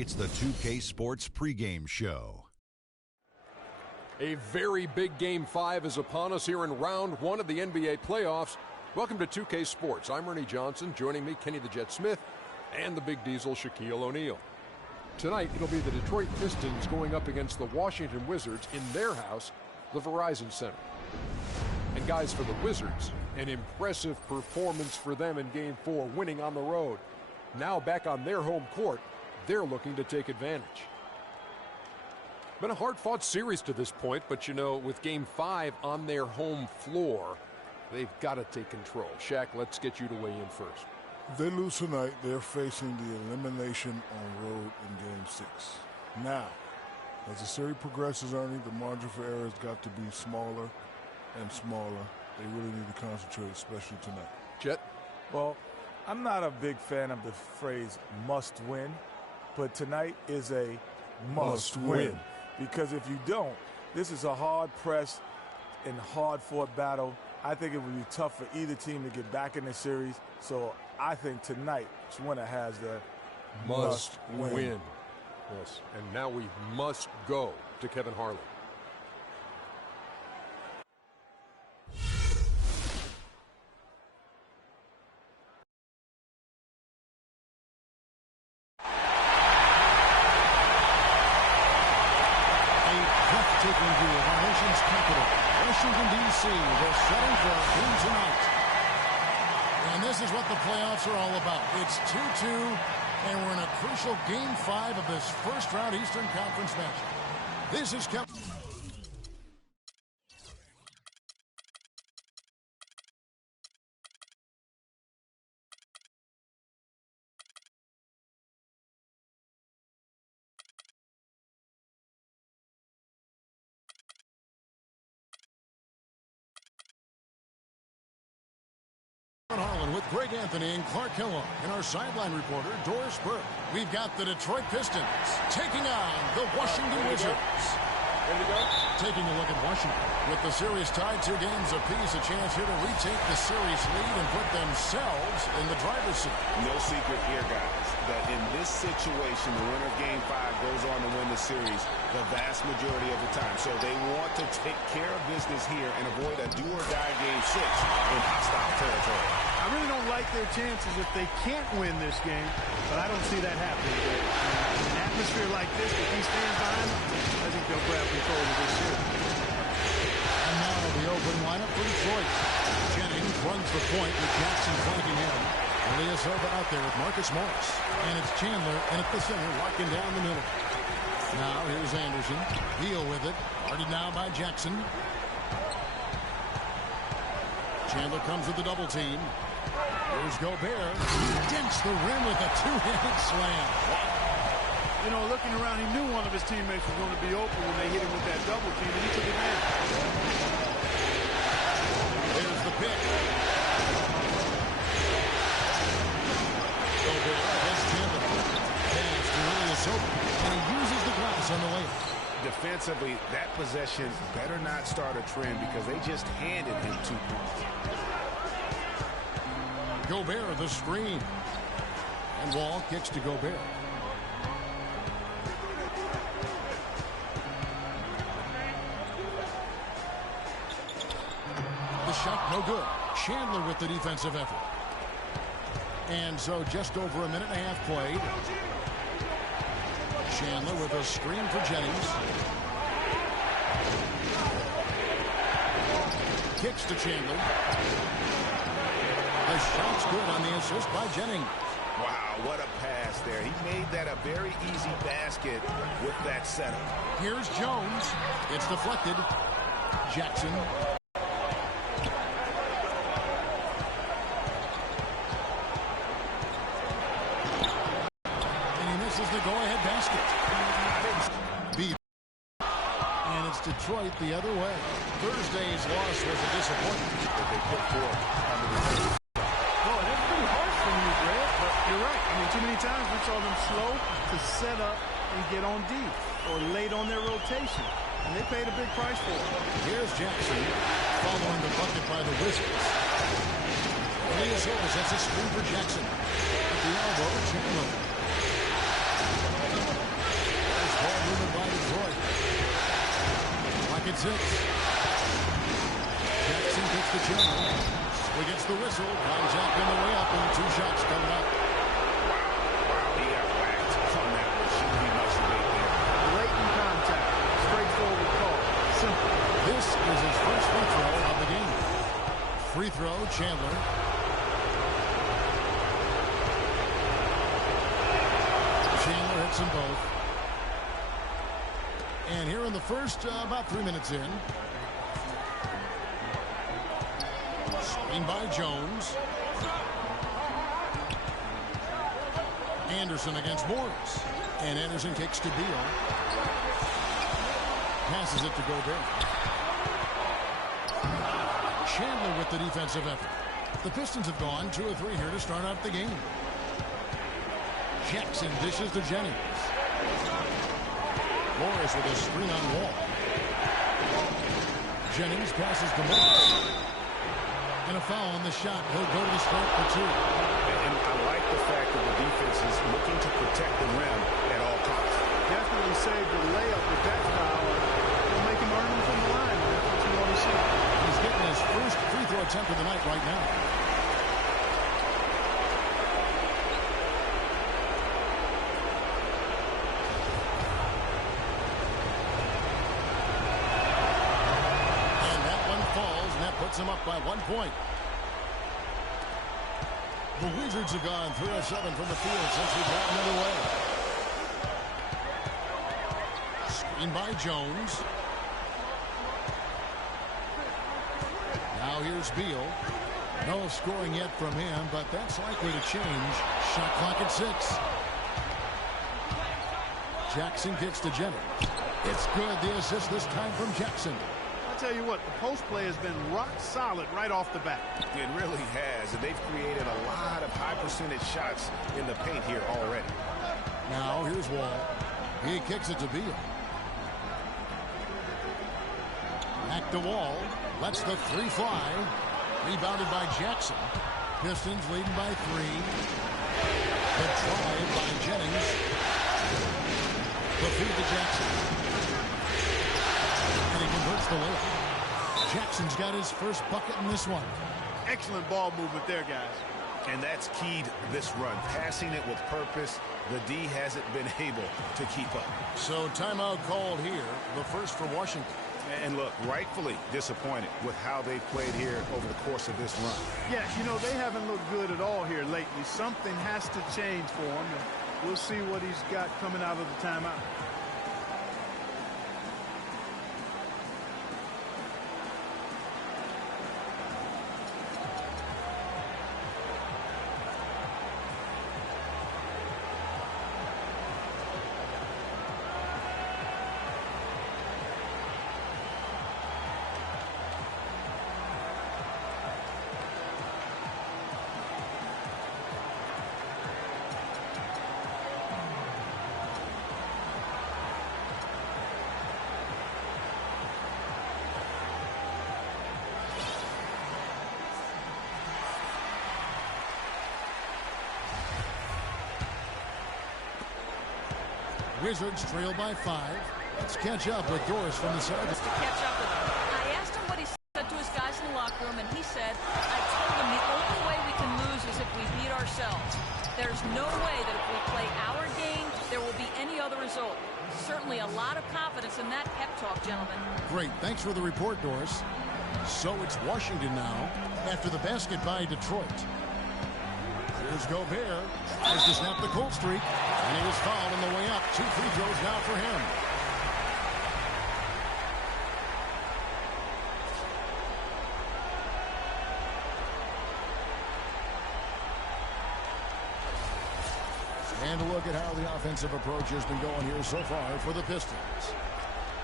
It's the 2K Sports pregame show. A very big Game 5 is upon us here in round 1 of the NBA playoffs. Welcome to 2K Sports. I'm Ernie Johnson. Joining me, Kenny the Jet Smith, and the Big Diesel, Shaquille O'Neal. Tonight, it'll be the Detroit Pistons going up against the Washington Wizards in their house, the Verizon Center. And guys, for the Wizards, an impressive performance for them in Game 4, winning on the road. Now back on their home court, they're looking to take advantage. Been a hard-fought series to this point, but you know, with Game 5 on their home floor, they've got to take control. Shaq, let's get you to weigh in first. If they lose tonight, they're facing the elimination on road in Game 6. Now, as the series progresses, Ernie, the margin for error has got to be smaller and smaller. They really need to concentrate, especially tonight. Jet? Well, I'm not a big fan of the phrase must win, but tonight is a must win. Because if you don't, this is a hard-pressed and hard-fought battle. I think it would be tough for either team to get back in the series. So I think tonight's winner has the must win. Yes, and now we must go to Kevin Harlan. Taking view of our nation's capital, Washington, D.C. We're setting for a game tonight. And this is what the playoffs are all about. It's 2-2, and we're in a crucial Game 5 of this first-round Eastern Conference match. This is Kevin. Harlan with Greg Anthony and Clark Kellogg, and our sideline reporter, Doris Burke. We've got the Detroit Pistons taking on the Washington Wizards. Taking a look at Washington. With the series tied 2 games apiece, a chance here to retake the series lead and put themselves in the driver's seat. No secret here, guys, that in this situation, the winner of Game 5 goes on to win the series the vast majority of the time. So they want to take care of business here and avoid a do-or-die Game 6 in hostile territory. I really don't like their chances if they can't win this game, but I don't see that happening. In an atmosphere like this, with these fans behind them, I think they'll grab control of this series. And now the open lineup for Detroit. Jennings runs the point with Jackson flanking him. Ilyasova out there with Marcus Morris. And it's Chandler in at the center, locking down the middle. Now here's Anderson. Beal with it. Guarded now by Jackson. Chandler comes with the double team. Here's Gobert. Dents the rim with a two-handed slam. You know, looking around, he knew one of his teammates was going to be open when they hit him with that double team, and he took advantage. There's the pick. Gobert against Chandler. Pass to Ilyasova, and he uses the glass on the layup. Defensively, that possession better not start a trend because they just handed him 2 points. Gobert, the screen. And Wall kicks to Gobert. The shot, no good. Chandler with the defensive effort. And so just over a minute and a half played. Chandler with a screen for Jennings. Kicks to Chandler. The shot's good on the assist by Jennings. Wow, what a pass there. He made that a very easy basket with that setup. Here's Jones. It's deflected. Jackson. And he misses the go-ahead basket. And it's Detroit the other way. Thursday's loss was a disappointment. But they put forth on the return. Boy, that's pretty harsh from you, Greg, but you're right. I mean, too many times we saw them slow to set up and get on deep or late on their rotation, and they paid a big price for it. Here's Jackson following the bucket by the Wizards. Ilyasova sets a screen for Jackson. At the elbow, Chandler. 6. Jackson gets the Chandler. He gets the whistle. Contact on the way up and 2 shots coming up. Wow, he got whacked on that one. Shouldn't be much debate there. Blatant contact. Straightforward call. Simple. This is his first free throw of the game. Free throw, Chandler. Chandler hits them both. And here in the first, about 3 minutes in. Screen by Jones. Anderson against Morris. And Anderson kicks to Beal. Passes it to Gobert. Chandler with the defensive effort. The Pistons have gone 2 or 3 here to start out the game. Jackson dishes to Jennings. Morris with a screen on Wall. Jennings passes to Morris. And a foul on the shot. He'll go to the stripe for 2. And I like the fact that the defense is looking to protect the rim at all costs. Definitely saved the layup with that foul. It'll make him earn them from the line. That's what you want to see. He's getting his first free throw attempt of the night right now. And that one falls, and that puts him up by 1 point. The Wizards have gone 3 of 7 from the field since we got another way. Screen by Jones. Now here's Beal. No scoring yet from him, but that's likely to change. Shot clock at 6. Jackson kicks to Jennings. It's good. The assist this time from Jackson. I'll tell you what, the post play has been rock solid right off the bat. It really has, and they've created a lot of high percentage shots in the paint here already. Now here's Wall. He kicks it to Beal. Back to Wall. Lets the 3 fly. Rebounded by Jackson. Pistons leading by 3. The drive by Jennings. The feed to Jackson. And he converts the layup. Jackson's got his first bucket in this one. Excellent ball movement there, guys. And that's keyed this run. Passing it with purpose. The D hasn't been able to keep up. So timeout called here. The first for Washington. And look, rightfully disappointed with how they've played here over the course of this run. Yeah, you know, they haven't looked good at all here lately. Something has to change for him, and we'll see what he's got coming out of the timeout. Wizards trail by 5. Let's catch up with Doris from the side. To catch up with him. I asked him what he said to his guys in the locker room, and he said, I told him the only way we can lose is if we beat ourselves. There's no way that if we play our game, there will be any other result. Certainly a lot of confidence in that pep talk, gentlemen. Great. Thanks for the report, Doris. So it's Washington now after the basket by Detroit. Here's Gobert. Tries to snap the cold streak. And he was fouled on the way up. 2 free throws now for him. And a look at how the offensive approach has been going here so far for the Pistons.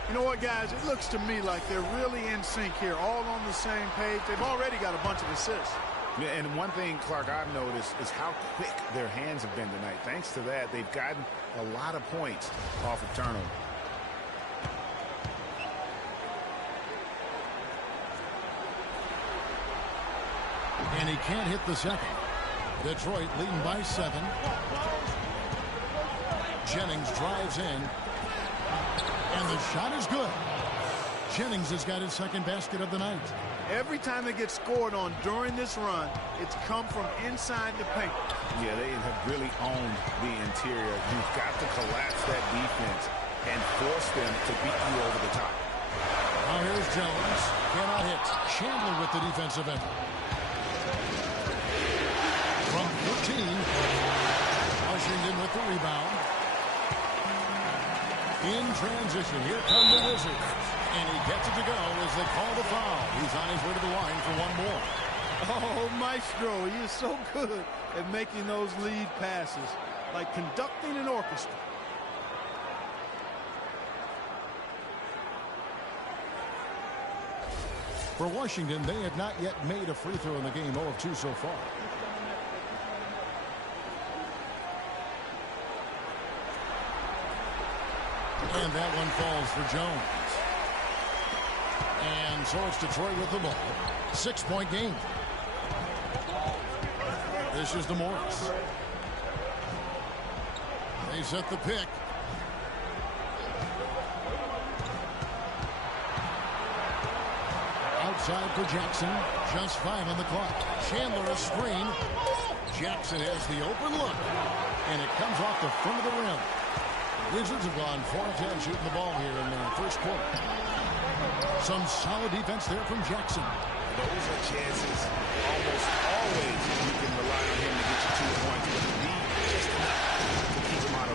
You know what, guys? It looks to me like they're really in sync here, all on the same page. They've already got a bunch of assists. Yeah, and one thing, Clark, I've noticed is how quick their hands have been tonight. Thanks to that, they've gotten a lot of points off of turnover. And he can't hit the second. Detroit leading by 7. Jennings drives in. And the shot is good. Jennings has got his second basket of the night. Every time they get scored on during this run, it's come from inside the paint. Yeah, they have really owned the interior. You've got to collapse that defense and force them to beat you over the top. Now here's Jones. Cannot hit. Chandler with the defensive end. From 14, Washington with the rebound. In transition, here come the Wizards. And he gets it to go as they call the foul. He's on his way to the line for one more. Oh, Maestro, he is so good at making those lead passes, like conducting an orchestra. For Washington, they have not yet made a free throw in the game, 0 of 2 so far. And that one falls for Jones. And so it's Detroit with the ball. 6-point game. This is the Morris. They set the pick. Outside for Jackson. Just 5 on the clock. Chandler a screen. Jackson has the open look. And it comes off the front of the rim. Wizards have gone 4 of 10 shooting the ball here in the first quarter. Some solid defense there from Jackson. Those are chances almost always you can rely on him to get you 2 points, but he needs just enough to keep him out of.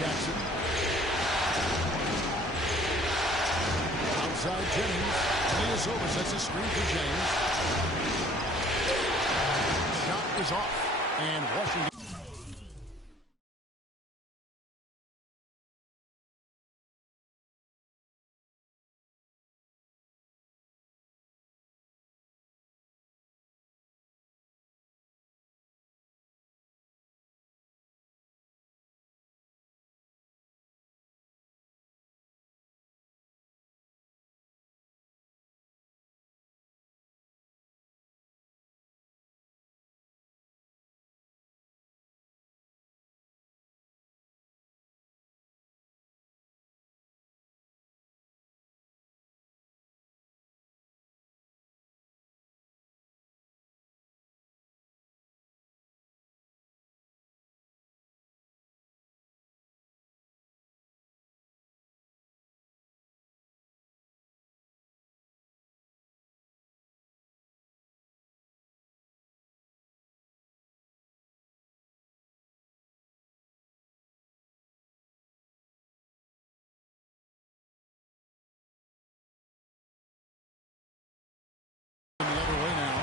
Jackson. Outside Jennings. Ilyasova sets a screen for James. Shot is off. And Washington. The other way now.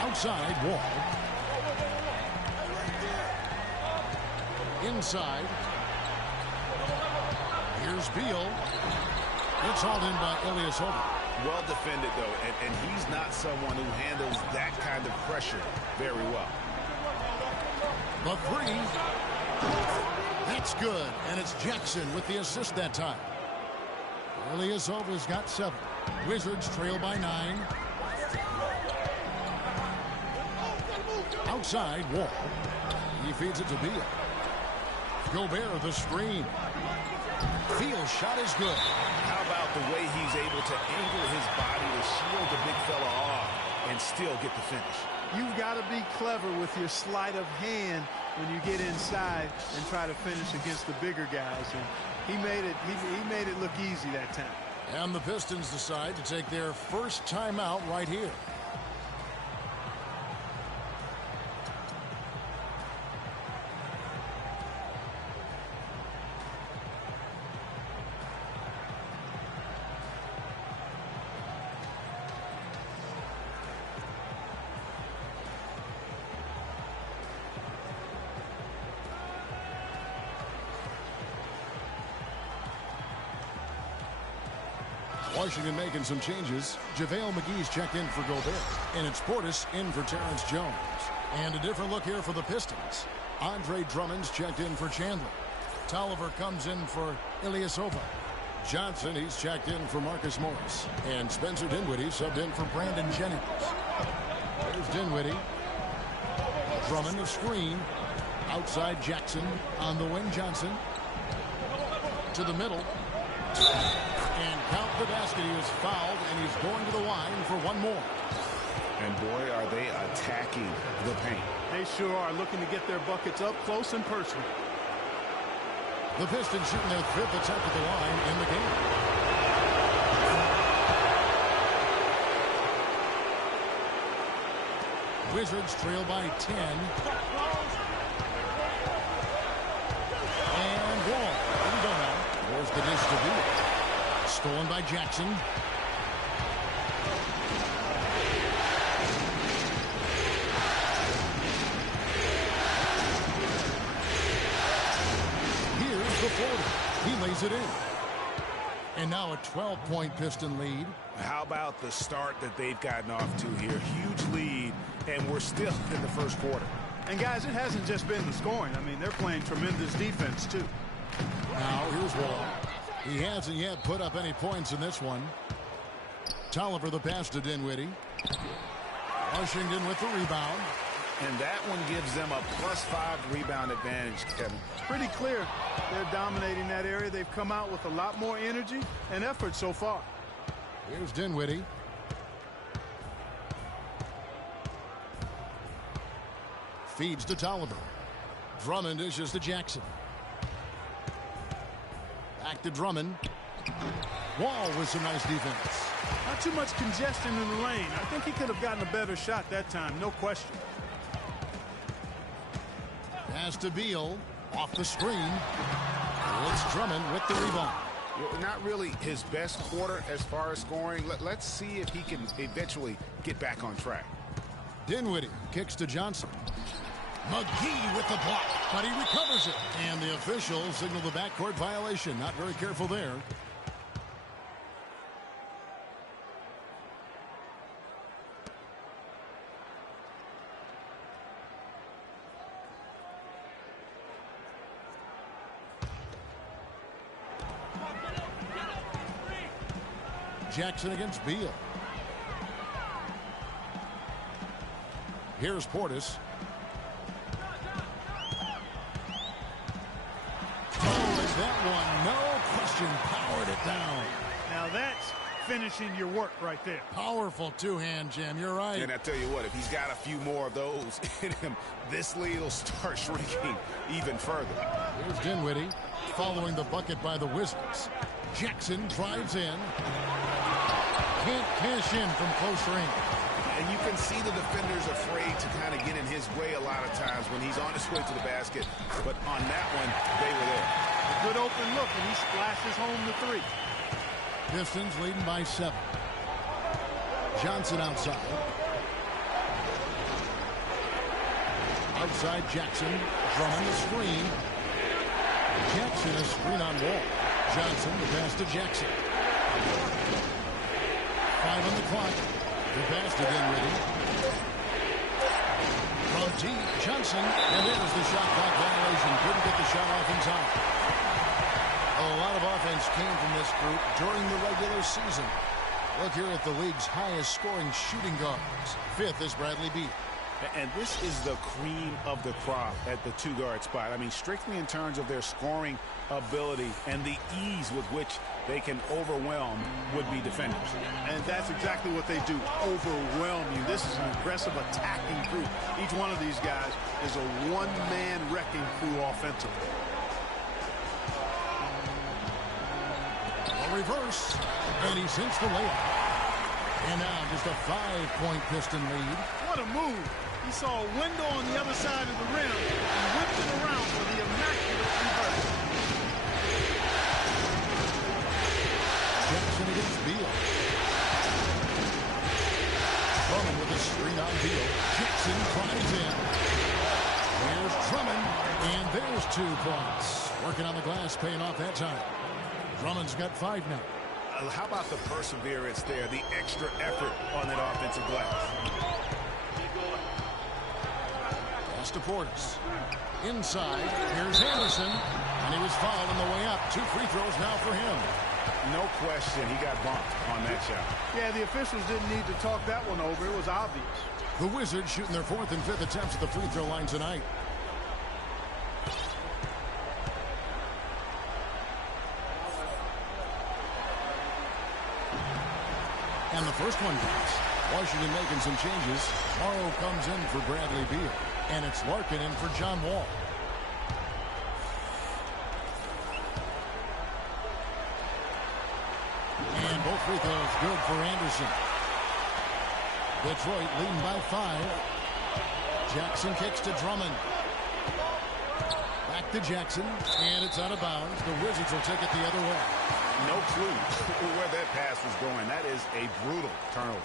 Outside Wall. Inside. Here's Beal. It's hauled in by Ilyasova. Well defended, though, and he's not someone who handles that kind of pressure very well. The three. That's good, and it's Jackson with the assist that time. Ilyasova's got 7. Wizards trail by 9. Outside, Wall. He feeds it to Beal. Gobert, the screen. Field shot is good. How about the way he's able to angle his body to shield the big fella off and still get the finish? You've got to be clever with your sleight of hand when you get inside and try to finish against the bigger guys. And he made it look easy that time. And the Pistons decide to take their first timeout right here. Washington making some changes. JaVale McGee's checked in for Gobert. And it's Portis in for Terrence Jones. And a different look here for the Pistons. Andre Drummond's checked in for Chandler. Tolliver comes in for Ilyasova. Johnson, he's checked in for Marcus Morris. And Spencer Dinwiddie subbed in for Brandon Jennings. There's Dinwiddie. Drummond a screen. Outside Jackson. On the wing, Johnson. To the middle. And count the basket. He was fouled, and he's going to the line for one more. And boy, are they attacking the paint. They sure are, looking to get their buckets up close and personal. The Pistons shooting their 5th attempt at the line in the game. Wizards trail by 10. And Wall. Here we go now. There's the dish to Beal. Stolen by Jackson. Here's the floater. He lays it in. And now a 12-point Piston lead. How about the start that they've gotten off to here? Huge lead, and we're still in the first quarter. And guys, it hasn't just been the scoring. I mean, they're playing tremendous defense too. Now here's Wall. He hasn't yet put up any points in this one. Tolliver the pass to Dinwiddie. Washington with the rebound. And that one gives them a +5 rebound advantage, Kevin. Pretty clear. They're dominating that area. They've come out with a lot more energy and effort so far. Here's Dinwiddie. Feeds to Tolliver. Drummond dishes to Jackson. Back to Drummond. Wall with some nice defense. Not too much congestion in the lane. I think he could have gotten a better shot that time, no question. Pass to Beal. Off the screen. It's Drummond with the rebound. Not really his best quarter as far as scoring. Let's see if he can eventually get back on track. Dinwiddie kicks to Johnson. McGee with the block, but he recovers it. And the officials signal the backcourt violation. Not very careful there. Jackson against Beal. Here's Portis. That one, no question, powered it down. Now that's finishing your work right there. Powerful two-hand jam, you're right. And I tell you what, if he's got a few more of those in him, this lead will start shrinking even further. Here's Dinwiddie following the bucket by the Wizards. Jackson drives in. Can't cash in from close range. And you can see the defenders afraid to kind of get in his way a lot of times when he's on his way to the basket. But on that one, they were there. A good open look, and he splashes home the 3. Pistons leading by 7. Johnson outside. Outside Jackson. Drummond the screen. Jackson a screen on Wall. Johnson the pass to Jackson. 5 on the clock. The pass to Dinwiddie. From deep, Johnson, and there's the shot clock violation. Couldn't get the shot off in time. A lot of offense came from this group during the regular season. Look here at the league's highest scoring shooting guards. 5th is Bradley Beal. And this is the cream of the crop at the 2-guard spot. I mean, strictly in terms of their scoring ability and the ease with which they can overwhelm would-be defenders. And that's exactly what they do, overwhelm you. This is an aggressive attacking group. Each one of these guys is a one-man wrecking crew offensively. A reverse, and he sinks the layup. And now just a 5-point Piston lead. What a move. He saw a window on the other side of the rim and whipped it around for the immaculate reverse. Jackson against Beal. Drummond with a screen on Beal. Jackson climbs in. There's Drummond, and there's 2 points. Working on the glass, paying off that time. Drummond's got 5 now. How about the perseverance there, the extra effort on that offensive glass? Pass to Portis. Inside, here's Anderson, and he was fouled on the way up. 2 free throws now for him. No question, he got bumped on that shot. Yeah, the officials didn't need to talk that one over. It was obvious. The Wizards shooting their 4th and 5th attempts at the free throw line tonight. And the first one goes. Washington making some changes. Morrow comes in for Bradley Beal. And it's Larkin in for John Wall. And both free throws good for Anderson. Detroit leading by 5. Jackson kicks to Drummond. Back to Jackson. And it's out of bounds. The Wizards will take it the other way. No clue where that pass was going. That is a brutal turnover.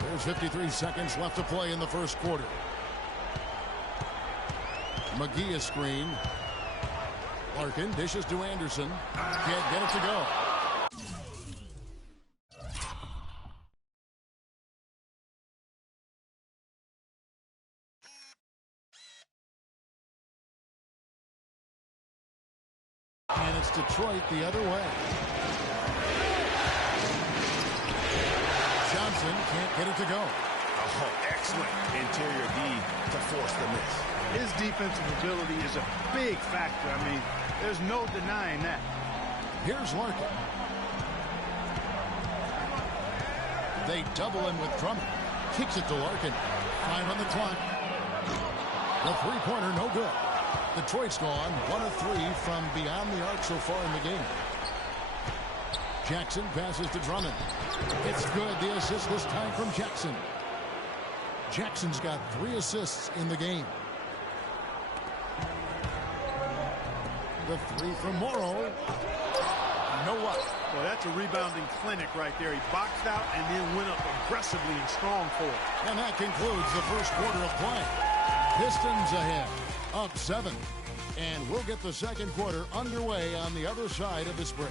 There's 53 seconds left to play in the first quarter. McGee a screen. Larkin dishes to Anderson. Can't get it to go. And it's Detroit the other way. Johnson can't get it to go. Oh, excellent interior D to force the miss. His defensive ability is a big factor. I mean, there's no denying that. Here's Larkin. They double him with Drummond. Kicks it to Larkin. 5 on the clock. The three-pointer no good. Detroit's gone 1 of 3 from beyond the arc so far in the game. Jackson passes to Drummond. It's good. The assist this time from Jackson. Jackson's got 3 assists in the game. The 3 from Morrow. No up. Well, that's a rebounding clinic right there. He boxed out and then went up aggressively and strong for it. And that concludes the first quarter of play. Pistons ahead, up 7. And we'll get the second quarter underway on the other side of this break.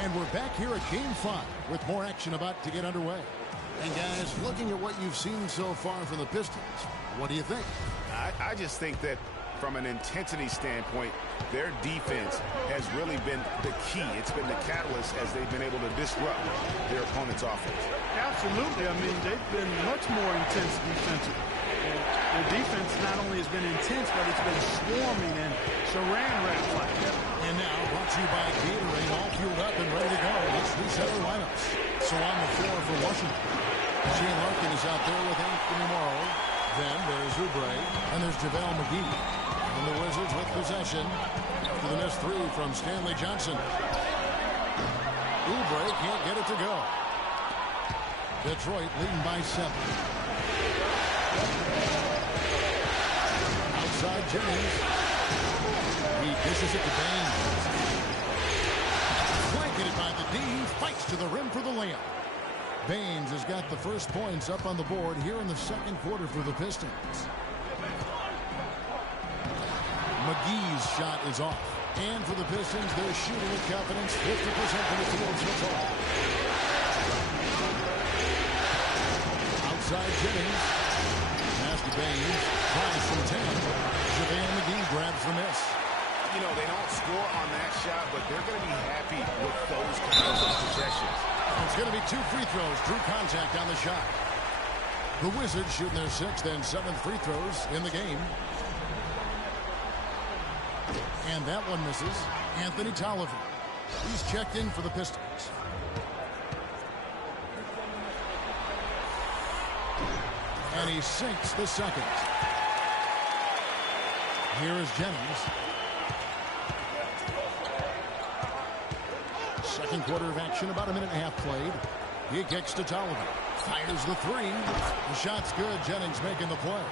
And we're back here at Game 5 with more action about to get underway. And guys, looking at what you've seen so far from the Pistons, what do you think? I just think that from an intensity standpoint, their defense has really been the key. It's been the catalyst as they've been able to disrupt their opponent's offense. Absolutely. I mean, they've been much more intense defensively. Their defense not only has been intense, but it's been swarming and saran wrap like that. And now, brought to you by Gatorade, all fueled up and ready to go. Let's reset our lineups. So on the floor for Washington, Shane Larkin is out there with Anthony Morrow. Then there's Oubre, and there's JaVale McGee. And the Wizards with possession after the missed 3 from Stanley Johnson. Oubre can't get it to go. Detroit leading by 7. Outside Jennings. He dishes it to Baines. Blanketed by the D. Fights to the rim for the layup. Baines has got the first points up on the board here in the second quarter for the Pistons. McGee's shot is off. And for the Pistons, they're shooting with confidence, 50% from the field so far. Outside Jennings. Pass to Baines. Tries from 10. JaVale McGee grabs the miss. You know, they don't score on that shot, but they're going to be happy with those kinds of possessions. It's going to be 2 free throws. Drew contact on the shot. The Wizards shooting their 6th and 7th free throws in the game. And that one misses. Anthony Tolliver. He's checked in for the Pistons. And he sinks the second. Here is Jennings. Second quarter of action, about a minute and a half played. He kicks to Tolliver. Fires the 3. The shot's good. Jennings making the play.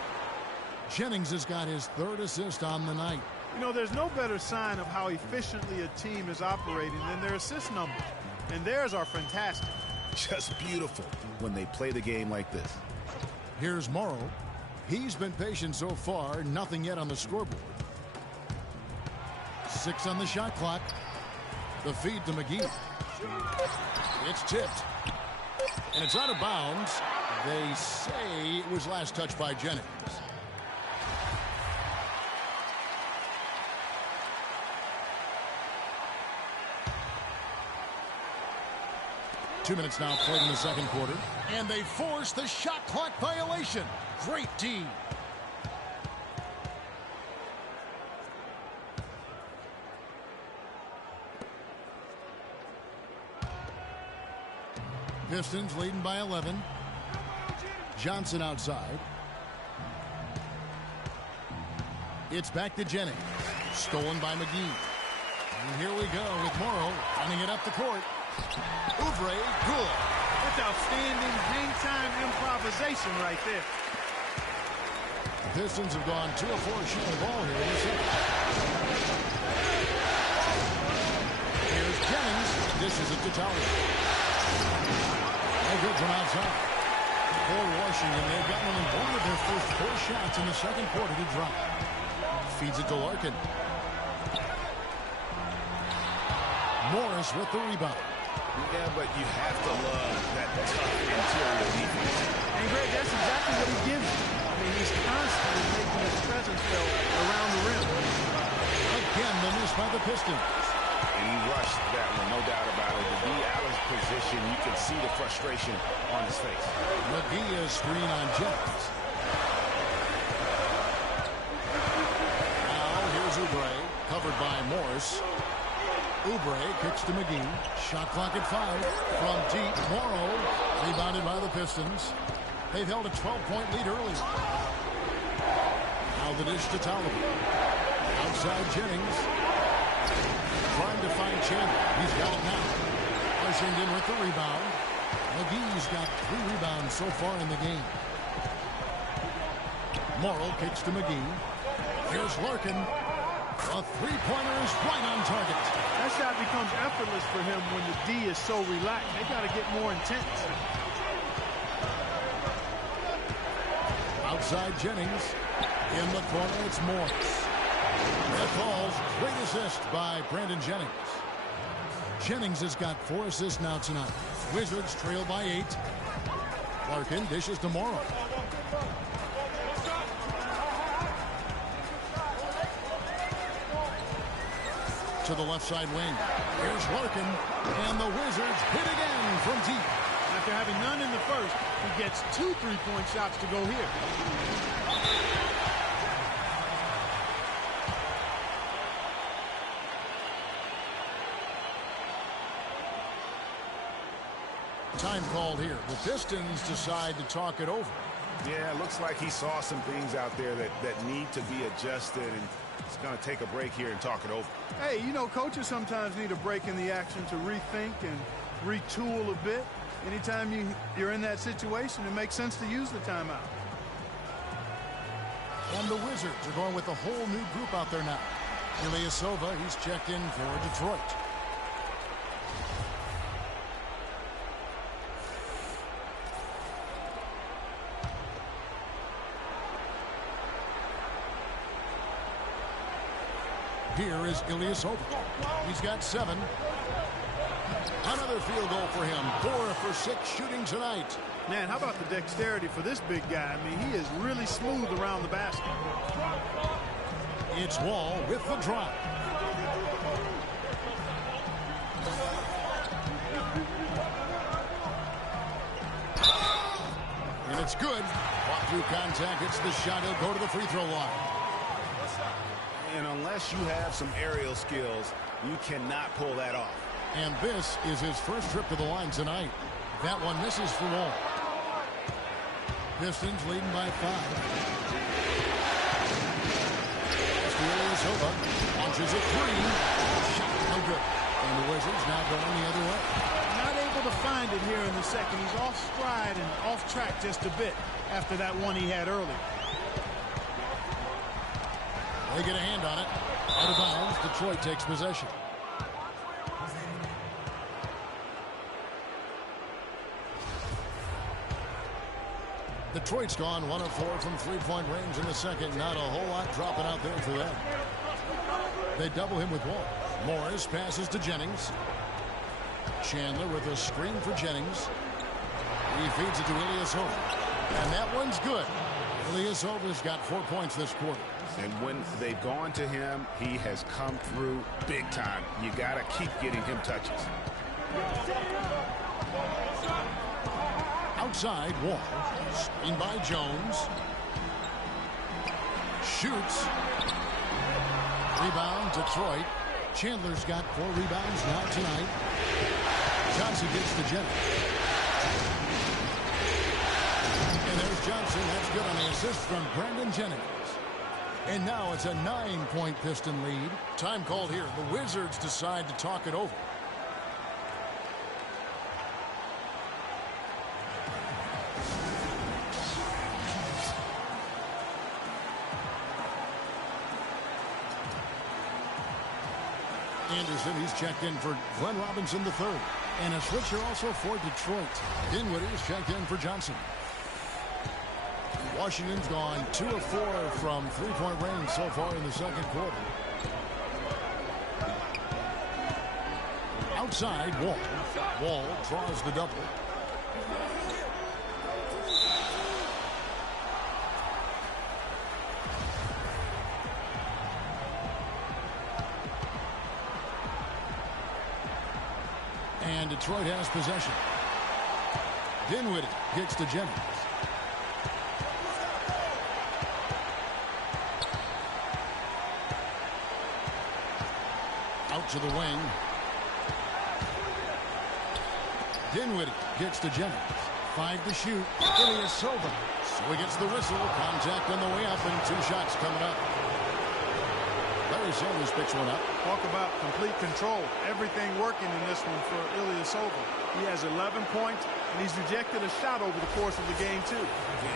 Jennings has got his 3rd assist on the night. You know, there's no better sign of how efficiently a team is operating than their assist numbers. And theirs are fantastic. Just beautiful when they play the game like this. Here's Morrow. He's been patient so far. Nothing yet on the scoreboard. 6 on the shot clock. The feed to McGee. It's tipped. And it's out of bounds. They say it was last touched by Jennings. Two minutes now played in the second quarter. And they force the shot clock violation. Great D. Pistons leading by 11. Johnson outside. It's back to Jennings. Stolen by McGee. And here we go with Morrow running it up the court. Oubre, good. That's outstanding hang-time improvisation right there. The Pistons have gone 2 of 4 shooting the ball here in the second. Here's Jennings. Dishes it to Tolliver. No good from outside. For Washington, they've gotten only 1 of their first 4 shots in the second quarter to drop. Feeds it to Larkin. Morris with the rebound. Yeah, but you have to love that tough interior defense. And Greg, that's exactly what he gives you. I mean, he's constantly making his presence felt around the rim. Again, the miss by the Pistons. And he rushed that one, no doubt about it. To be out of position, you can see the frustration on his face. McGee screen on Jennings. Now here's Oubre, covered by Morris. Oubre kicks to McGee. Shot clock at 5. From deep, Morrow. Rebounded by the Pistons. They've held a 12-point lead early. Now the dish to Tolliver. Outside Jennings. Trying to find Chandler. He's got it now. Washington with the rebound. McGee's got 3 rebounds so far in the game. Morrow kicks to McGee. Here's Larkin. A 3-pointer is right on target. That shot becomes effortless for him when the D is so relaxed. They got to get more intense. Outside Jennings. In the corner, it's Morris. That falls. Great assist by Brandon Jennings. Jennings has got 4 assists now tonight. Wizards trail by 8. Larkin dishes to Morrow. To the left side wing. Here's Larkin. And the Wizards hit again from deep. After having none in the first, he gets 2 3-point shots to go here. Time called here. The Pistons decide to talk it over. Yeah, it looks like he saw some things out there that need to be adjusted. And He's going to take a break here and talk it over. Hey, you know, coaches sometimes need a break in the action to rethink and retool a bit. Anytime you're in that situation, it makes sense to use the timeout. And the Wizards are going with a whole new group out there now. Ilyasova, he's checked in for Detroit. Here is Ilyasova. He's got 7. Another field goal for him. 4 for 6 shooting tonight. Man, how about the dexterity for this big guy? I mean, he is really smooth around the basket. It's Wall with the drive. And it's good. Walk through contact, hits the shot. He'll go to the free throw line. And unless you have some aerial skills, you cannot pull that off. And this is his first trip to the line tonight. That one misses for Wall. Pistons leading by 5. Ilyasova launches a 3. Shot no good. And the Wizards now going the other way. Not able to find it here in the second. He's off stride and off track just a bit after that one he had earlier. They get a hand on it. Out of bounds. Detroit takes possession. Detroit's gone 1 of 4 from three-point range in the second. Not a whole lot dropping out there for them. They double him with Wall. Morris passes to Jennings. Chandler with a screen for Jennings. He feeds it to Ilyasova. And that one's good. Ilyasova's got 4 points this quarter. And when they've gone to him, he has come through big time. You got to keep getting him touches. Outside, Wall. Screened by Jones. Shoots. Rebound, Detroit. Chandler's got 4 rebounds now tonight. Johnson gets to Jennings. And there's Johnson. That's good on the assist from Brandon Jennings. And now it's a 9-point Piston lead. Time called here. The Wizards decide to talk it over. Anderson, he's checked in for Glenn Robinson III. And a switcher also for Detroit. Dinwiddie's checked in for Johnson. Washington's gone 2 of 4 from three-point range so far in the second quarter. Outside, Wall. Wall draws the double. And Detroit has possession. Dinwiddie gets to Jennings. Out to the wing. Dinwiddie gets to Jennings. 5 to shoot. Ilyasova. So he gets the whistle. Contact on the way up and 2 shots coming up. Larry Sanders picks one up. Talk about complete control. Everything working in this one for Ilyasova. He has 11 points, and he's rejected a shot over the course of the game, too.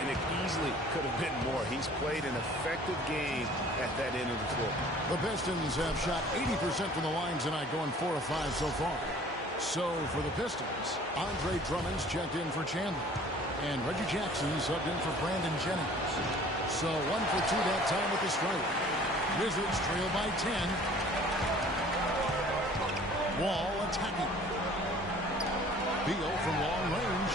And it easily could have been more. He's played an effective game at that end of the floor. The Pistons have shot 80% from the line tonight, going 4 of 5 so far. So for the Pistons, Andre Drummond's checked in for Chandler. And Reggie Jackson subbed in for Brandon Jennings. So 1 for 2 that time with the strike. Wizards trail by 10. Wall attacking. Beal from long range.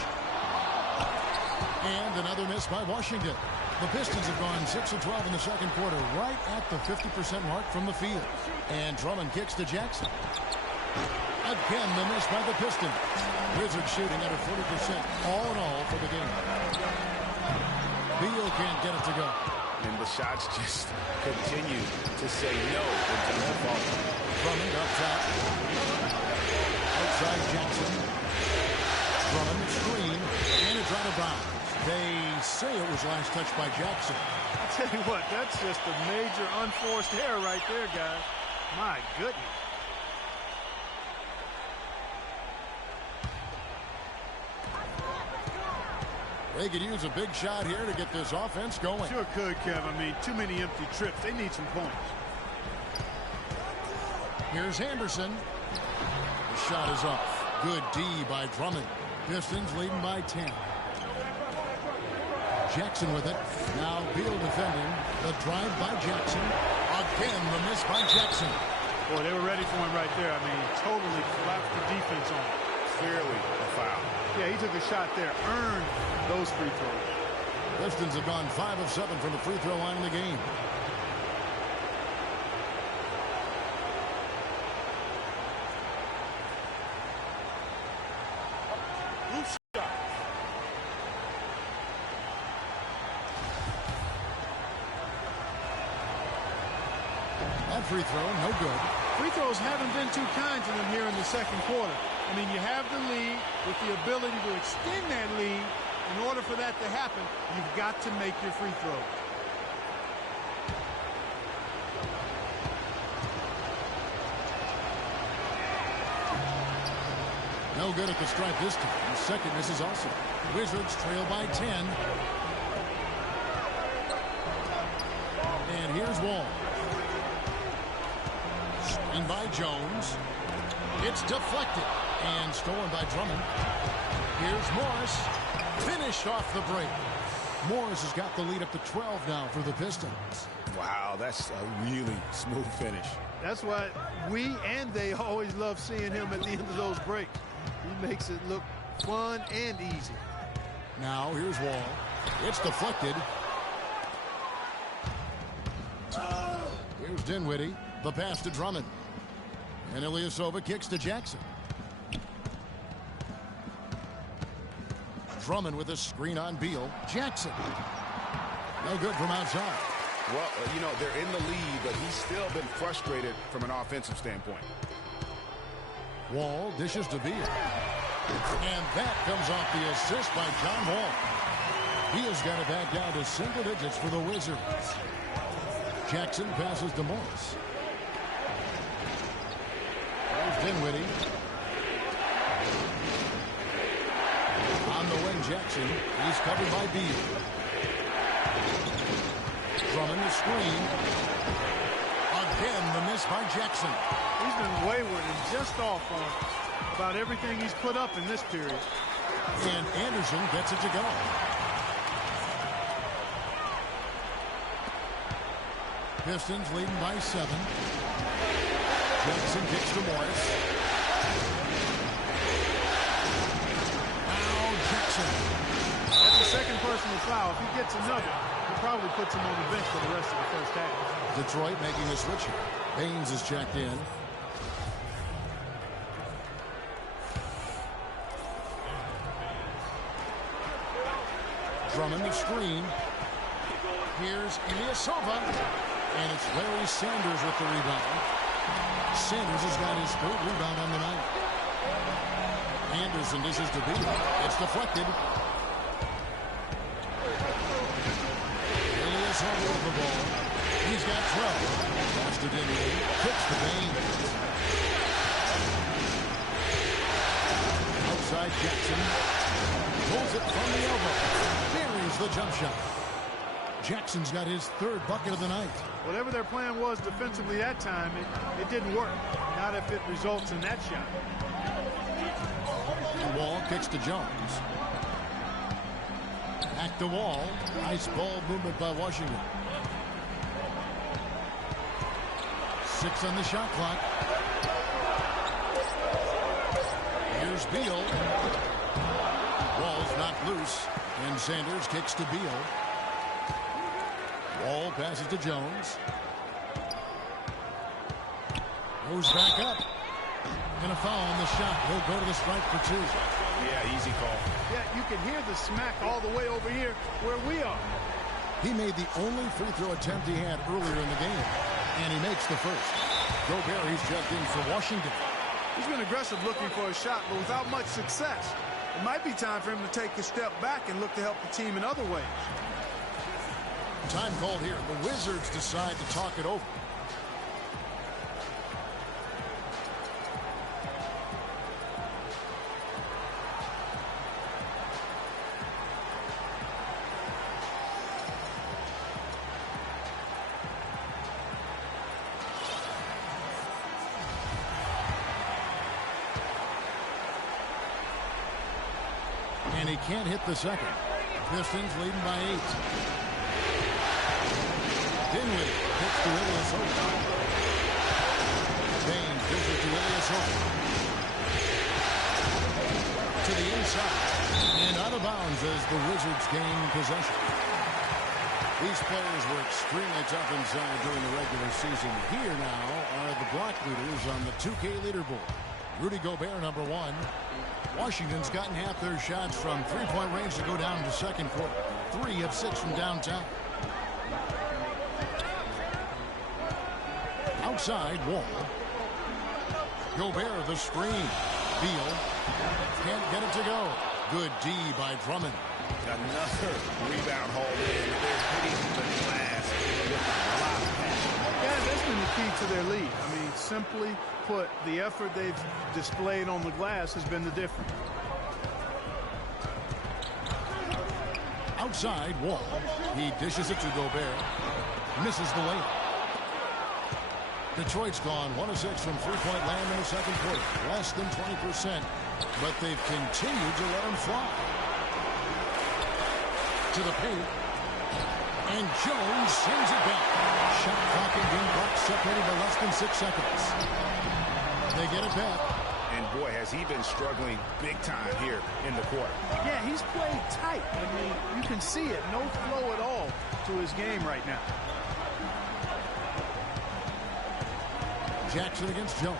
And another miss by Washington. The Pistons have gone 6 of 12 in the second quarter, right at the 50% mark from the field. And Drummond kicks to Jackson. Again, the miss by the Pistons. Wizards shooting under 40% all in all for the game. Beal can't get it to go. And the shots just continue to say no until they fall. Drummond up top. Outside Jackson. Drummond screen. And it's out of bounds. They say it was last touched by Jackson. I tell you what, that's just a major unforced error right there, guys. My goodness. They could use a big shot here to get this offense going. Sure could, Kev. I mean, too many empty trips. They need some points. Here's Anderson. The shot is off. Good D by Drummond. Pistons leading by 10. Jackson with it. Now Beal defending. The drive by Jackson. Again, the miss by Jackson. Boy, they were ready for him right there. I mean, totally collapsed the defense on him. Clearly a foul. Yeah, he took a shot there. Earned those free throws. Pistons have gone 5 of 7 from the free throw line in the game. That free throw, no good. Free throws haven't been too kind to them here in the second quarter. I mean, you have the lead with the ability to extend that lead. In order for that to happen, you've got to make your free throws. No good at the stripe this time. The second misses also. Wizards trail by 10. And here's Wall. Screen by Jones. It's deflected and stolen by Drummond. Here's Morris. Finished off the break. Morris has got the lead up to 12 now for the Pistons. Wow, that's a really smooth finish. That's why we and they always love seeing him at the end of those breaks. He makes it look fun and easy. Now here's Wall. It's deflected. Here's Dinwiddie. The pass to Drummond. And Ilyasova kicks to Jackson. Drummond with a screen on Beal. Jackson. No good from outside. Well, you know, they're in the lead, but he's still been frustrated from an offensive standpoint. Wall dishes to Beal. And that comes off the assist by John Wall. Beal's got it back down to single digits for the Wizards. Jackson passes to Morris. There's Dinwiddie. On the wing, Jackson. He's covered by Beal. Drummond the screen. Again, the miss by Jackson. He's been wayward and just off on about everything he's put up in this period. And Anderson gets it to go. Pistons leading by 7. Jackson kicks to Morris. Now Jackson. That's the second personal foul. If he gets another, he probably puts him on the bench for the rest of the first half. Detroit making a switch here. Baines is checked in. Drummond the screen. Here's Ilyasova. And it's Larry Sanders with the rebound. Sanders has got his 3rd rebound on the night. Anderson dishes to Beal. It's deflected. Ilyasova with the ball. He's got 12. Pass to Dinwiddie. Kicks to Baines. Outside Jackson. Pulls it from the elbow. Buries the jump shot. Jackson's got his 3rd bucket of the night. Whatever their plan was defensively that time, it didn't work. Not if it results in that shot. Wall kicks to Jones. Back to Wall. Nice ball movement by Washington. 6 on the shot clock. Here's Beal. Wall's knocked loose. And Sanders kicks to Beal. Wall passes to Jones. Goes back up. And a foul on the shot. He'll go to the strike for 2. Yeah, easy call. Yeah, you can hear the smack all the way over here where we are. He made the only free throw attempt he had earlier in the game. And he makes the first. Gobert, he's checked in for Washington. He's been aggressive looking for a shot, but without much success. It might be time for him to take a step back and look to help the team in other ways. Time called here. The Wizards decide to talk it over. And he can't hit the second. Pistons leading by 8. Dinwiddie hits to Ilyasova. Baines gives it to Ilyasova. To the inside. And out of bounds as the Wizards gain possession. These players were extremely tough inside during the regular season. Here now are the block leaders on the 2K leaderboard. Rudy Gobert, number 1. Washington's gotten half their shots from three-point range to go down in the second quarter. 3 of 6 from downtown. Outside, Wall. Gobert, the screen. Beal can't get it to go. Good D by Drummond. Another rebound haul in. They're hitting the glass with a lot of passion. Yeah, that's been the key to their lead. I mean, simply put, the effort they've displayed on the glass has been the difference. Outside, Wall. He dishes it to Gobert. Misses the layup. Detroit's gone 1 of 6 from three-point land in the second quarter. Less than 20%. But they've continued to let him fly. To the paint. And Jones sends it back. Shot clock and game clock separated by less than 6 seconds. They get it back. And boy, has he been struggling big time here in the quarter. Yeah, he's played tight. I mean, you can see it. No flow at all to his game right now. Jackson against Jones.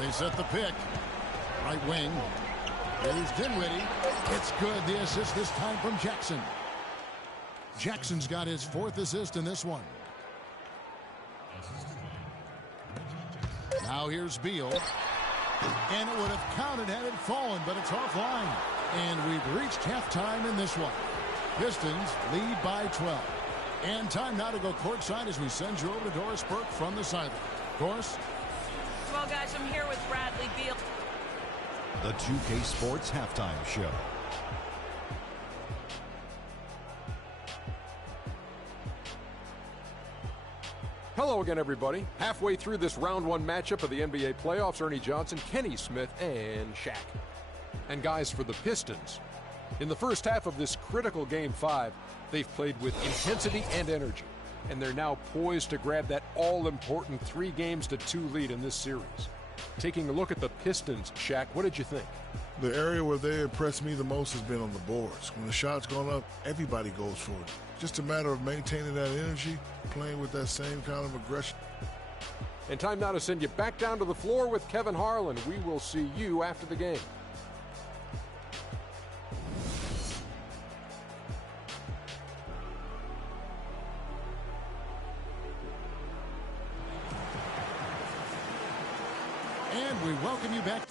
They set the pick. Right wing. Here's Dinwiddie. It's good. The assist this time from Jackson. Jackson's got his 4th assist in this one. Now here's Beal. And it would have counted had it fallen, but it's offline. And we've reached halftime in this one. Pistons lead by 12. And time now to go courtside as we send you over to Doris Burke from the sideline. Doris? Well, guys, I'm here with Bradley Beal. The 2K Sports Halftime Show. Hello again, everybody. Halfway through this round 1 matchup of the NBA playoffs, Ernie Johnson, Kenny Smith, and Shaq. And guys, for the Pistons, in the first half of this critical Game 5, they've played with intensity and energy, and they're now poised to grab that all-important 3-2 lead in this series. Taking a look at the Pistons, Shaq, what did you think? The area where they impressed me the most has been on the boards. When the shot's gone up, everybody goes for it. Just a matter of maintaining that energy, playing with that same kind of aggression. And time now to send you back down to the floor with Kevin Harlan. We will see you after the game. And we welcome you back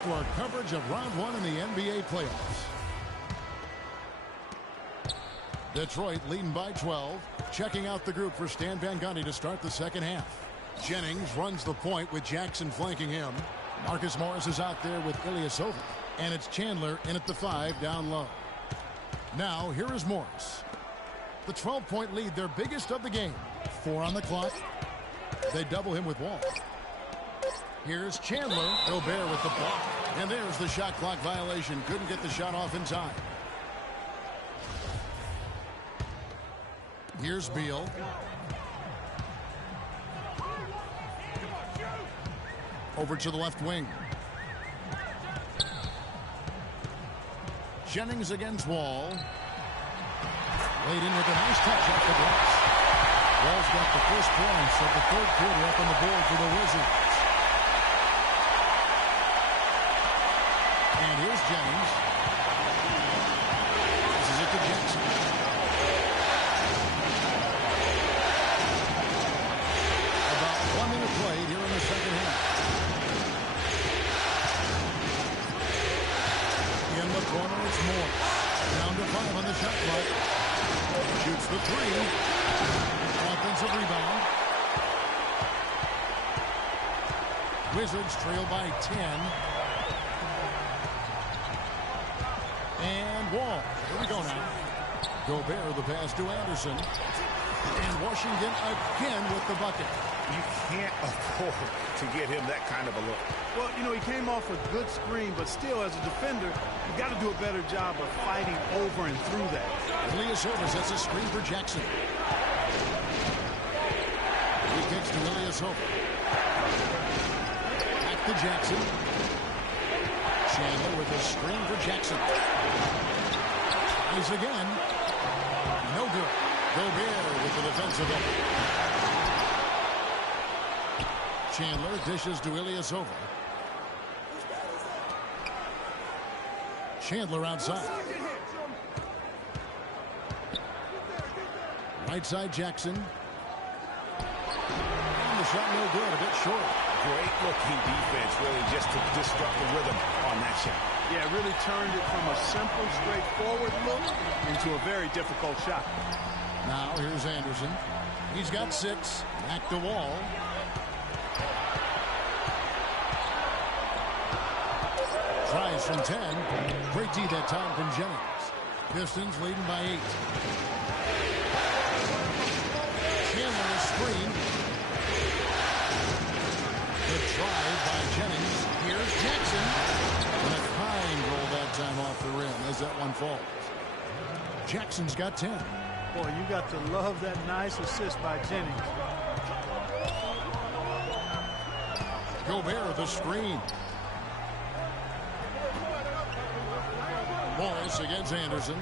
to our coverage of round 1 in the NBA playoffs. Detroit leading by 12. Checking out the group for Stan Van Gundy to start the second half. Jennings runs the point with Jackson flanking him. Marcus Morris is out there with Ilyasova. And it's Chandler in at the 5 down low. Now here is Morris. The 12-point lead, their biggest of the game. 4 on the clock. They double him with Wall. Here's Chandler. Gobert with the block. And there's the shot clock violation. Couldn't get the shot off in time. Here's Beal. Over to the left wing. Jennings against Wall. Laid in with a nice touch off the glass. Wall's got the first points of the third quarter up on the board for the Wizards. And here's Jennings. This is it to Jackson. About 1 minute played here in the Offensive rebound. Wizards trail by 10. And Wall. Here we go now. Gobert, the pass to Anderson. And Washington again with the bucket. You can't afford to get him that kind of a look. Well, you know, he came off a good screen, but still, as a defender, you got to do a better job of fighting over and through that. Ilyasova sets a screen for Jackson. He kicks to Ilyasova. Back to Jackson. Chandler with a screen for Jackson. Tries again. No good. Gobert with the defensive effort. Chandler dishes to Ilyasova. Chandler outside. Right side Jackson. And the shot no good, a bit short. Great looking defense, really, just to disrupt the rhythm on that shot. Yeah, really turned it from a simple, straightforward look into a very difficult shot. Now here's Anderson. He's got 6. Back to Wall. Tries from 10. Great D that time from Jennings. Pistons leading by 8. Chandler a screen. Good drive by Jennings. Here's Jackson. And a kind roll that time off the rim as that one falls. Jackson's got 10. Boy, you got to love that nice assist by Jennings. Gobert the screen. Morris against Anderson.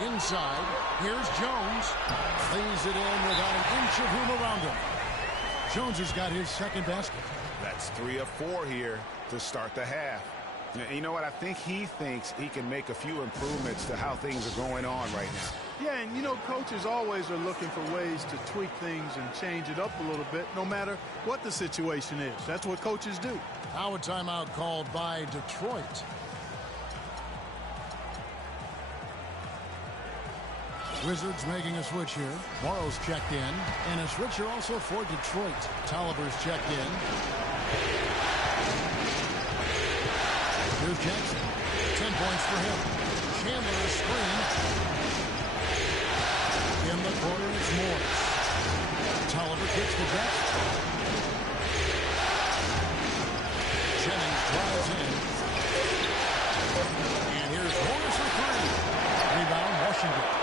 Inside. Here's Jones. Lays it in without an inch of room around him. Jones has got his second basket. That's 3 of 4 here to start the half. You know what? I think he thinks he can make a few improvements to how things are going on right now. Yeah, and you know, coaches always are looking for ways to tweak things and change it up a little bit, no matter what the situation is. That's what coaches do. Now a timeout called by Detroit. Wizards making a switch here. Morrow's checked in. And a switcher also for Detroit. Tolliver's checked in. Here's Jackson. 10 points for him. Chandler a screen. In the corner, it's Morris. Tolliver kicks to Jackson. Jennings drives in. And here's Morris for 3. Rebound, Washington.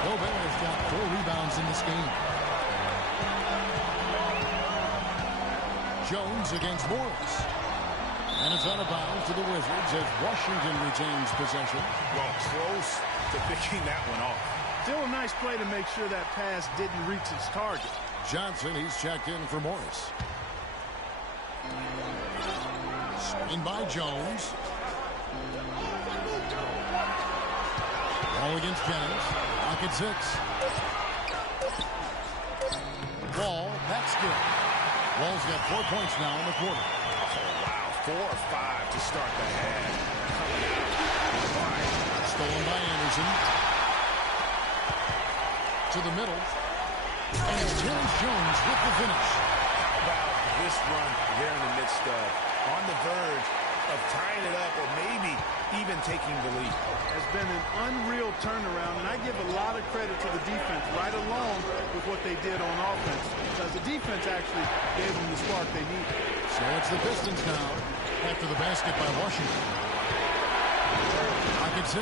Gobert has got 4 rebounds in this game. Jones against Morris. And it's out of bounds to the Wizards as Washington retains possession. Well, close to picking that one off. Still a nice play to make sure that pass didn't reach its target. Johnson, he's checked in for Morris. Screen by Jones. Ball against Jennings. Pocket 6. Wall, that's good. Wall's got 4 points now in the quarter. Oh, wow. 4 or 5 to start the half. Coming out. Stolen by Anderson. To the middle. And it's Terrence Jones with the finish. How about this run they're in the midst of? On the verge of tying it up or maybe even taking the lead. Has been an unreal turnaround, and I give a lot of credit to the defense right along with what they did on offense, because the defense actually gave them the spark they needed. So it's the Pistons now after the basket by Washington. Pocket 6.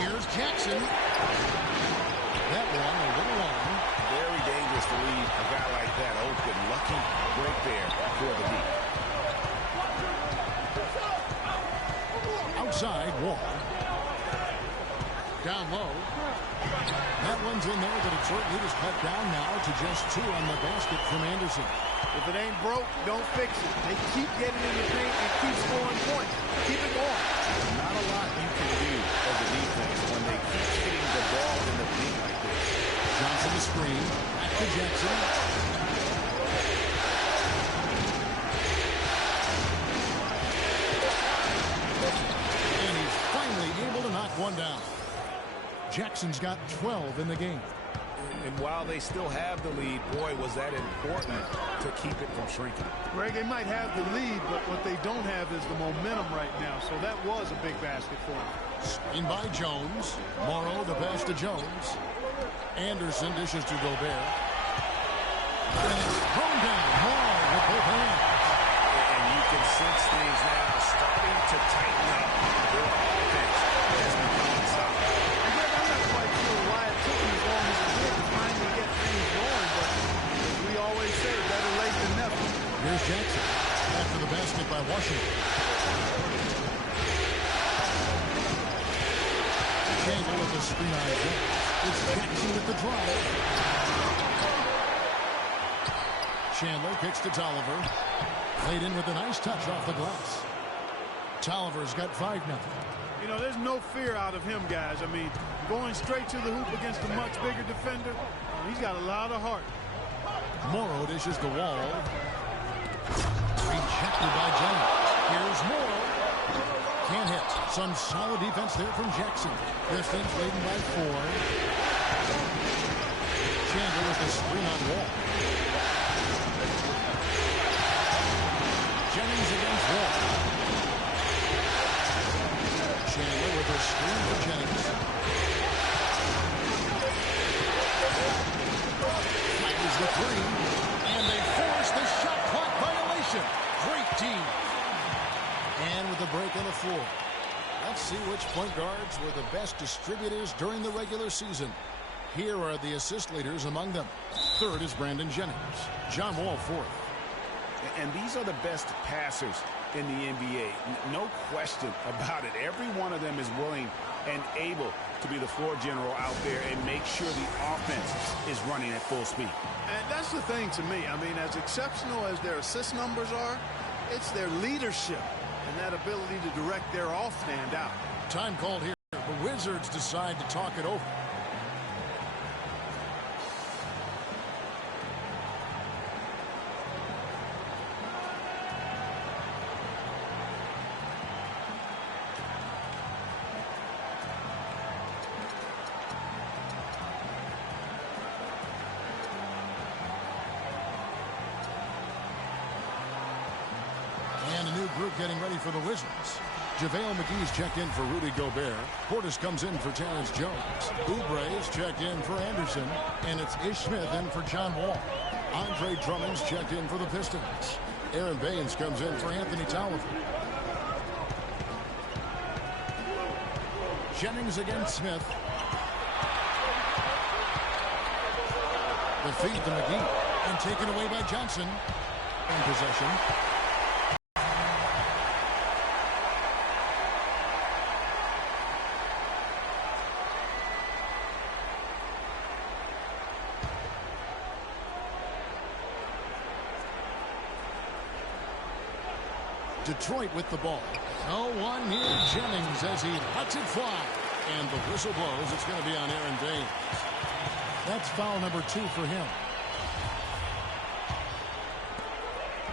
Here's Jackson. That one a little long. Very dangerous to leave a guy like that open. Lucky break there for the deep. Outside, Wall. Down low. That one's in there. The Detroit lead is cut down now to just 2 on the basket from Anderson. If it ain't broke, don't fix it. They keep getting in the paint and keep scoring points. Keep it going. Not a lot you can do as a defense when they keep hitting the ball in the paint like this. Johnson the screen. Back to Jackson. And he's finally able to knock one down. Jackson's got 12 in the game. And while they still have the lead, boy, was that important to keep it from shrinking. Greg, they might have the lead, but what they don't have is the momentum right now. So that was a big basket for them. Screen by Jones. Morrow the pass to Jones. Anderson dishes to Gobert. And it's thrown down. Morrow with both hands. And you can sense things now starting to tighten up. Their offense has become unstoppable. I'm not quite sure why it took them as long as it did to finally get things going, but as we always say, better late than never. Here's Jackson after the basket by Washington. Chandler with the screen on Jones. It's Jackson with the drive. Chandler kicks to Tolliver. Laid in with a nice touch off the glass. Tolliver's got 5 now. You know, there's no fear out of him, guys. I mean, going straight to the hoop against a much bigger defender, he's got a lot of heart. Morrow dishes the wall. Rejected by Jennings. Here's Morrow. Can't hit. Some solid defense there from Jackson. Pistons leading by 4. Chandler with the screen on Wall. Jennings against Wall. Chandler with a screen for Jennings. Fires the 3. And they force the shot clock violation. Great team. And with a break on the floor. Let's see which point guards were the best distributors during the regular season. Here are the assist leaders among them. 3rd is Brandon Jennings. John Wall 4th. And these are the best passers in the NBA. No question about it. Every one of them is willing and able to be the floor general out there and make sure the offense is running at full speed. And that's the thing to me. I mean, as exceptional as their assist numbers are, it's their leadership and that ability to direct their off-stand out. Time called here. The Wizards decide to talk it over. Getting ready for the Wizards. JaVale McGee's checked in for Rudy Gobert. Portis comes in for Terrence Jones. Oubre's checked in for Anderson. And it's Ish Smith in for John Wall. Andre Drummond's checked in for the Pistons. Aaron Baines comes in for Anthony Tolliver. Jennings against Smith. The feed to McGee. And taken away by Johnson. In possession. Detroit with the ball. No one near Jennings as he lets it fly. And the whistle blows. It's going to be on Aaron Baines. That's foul number 2 for him.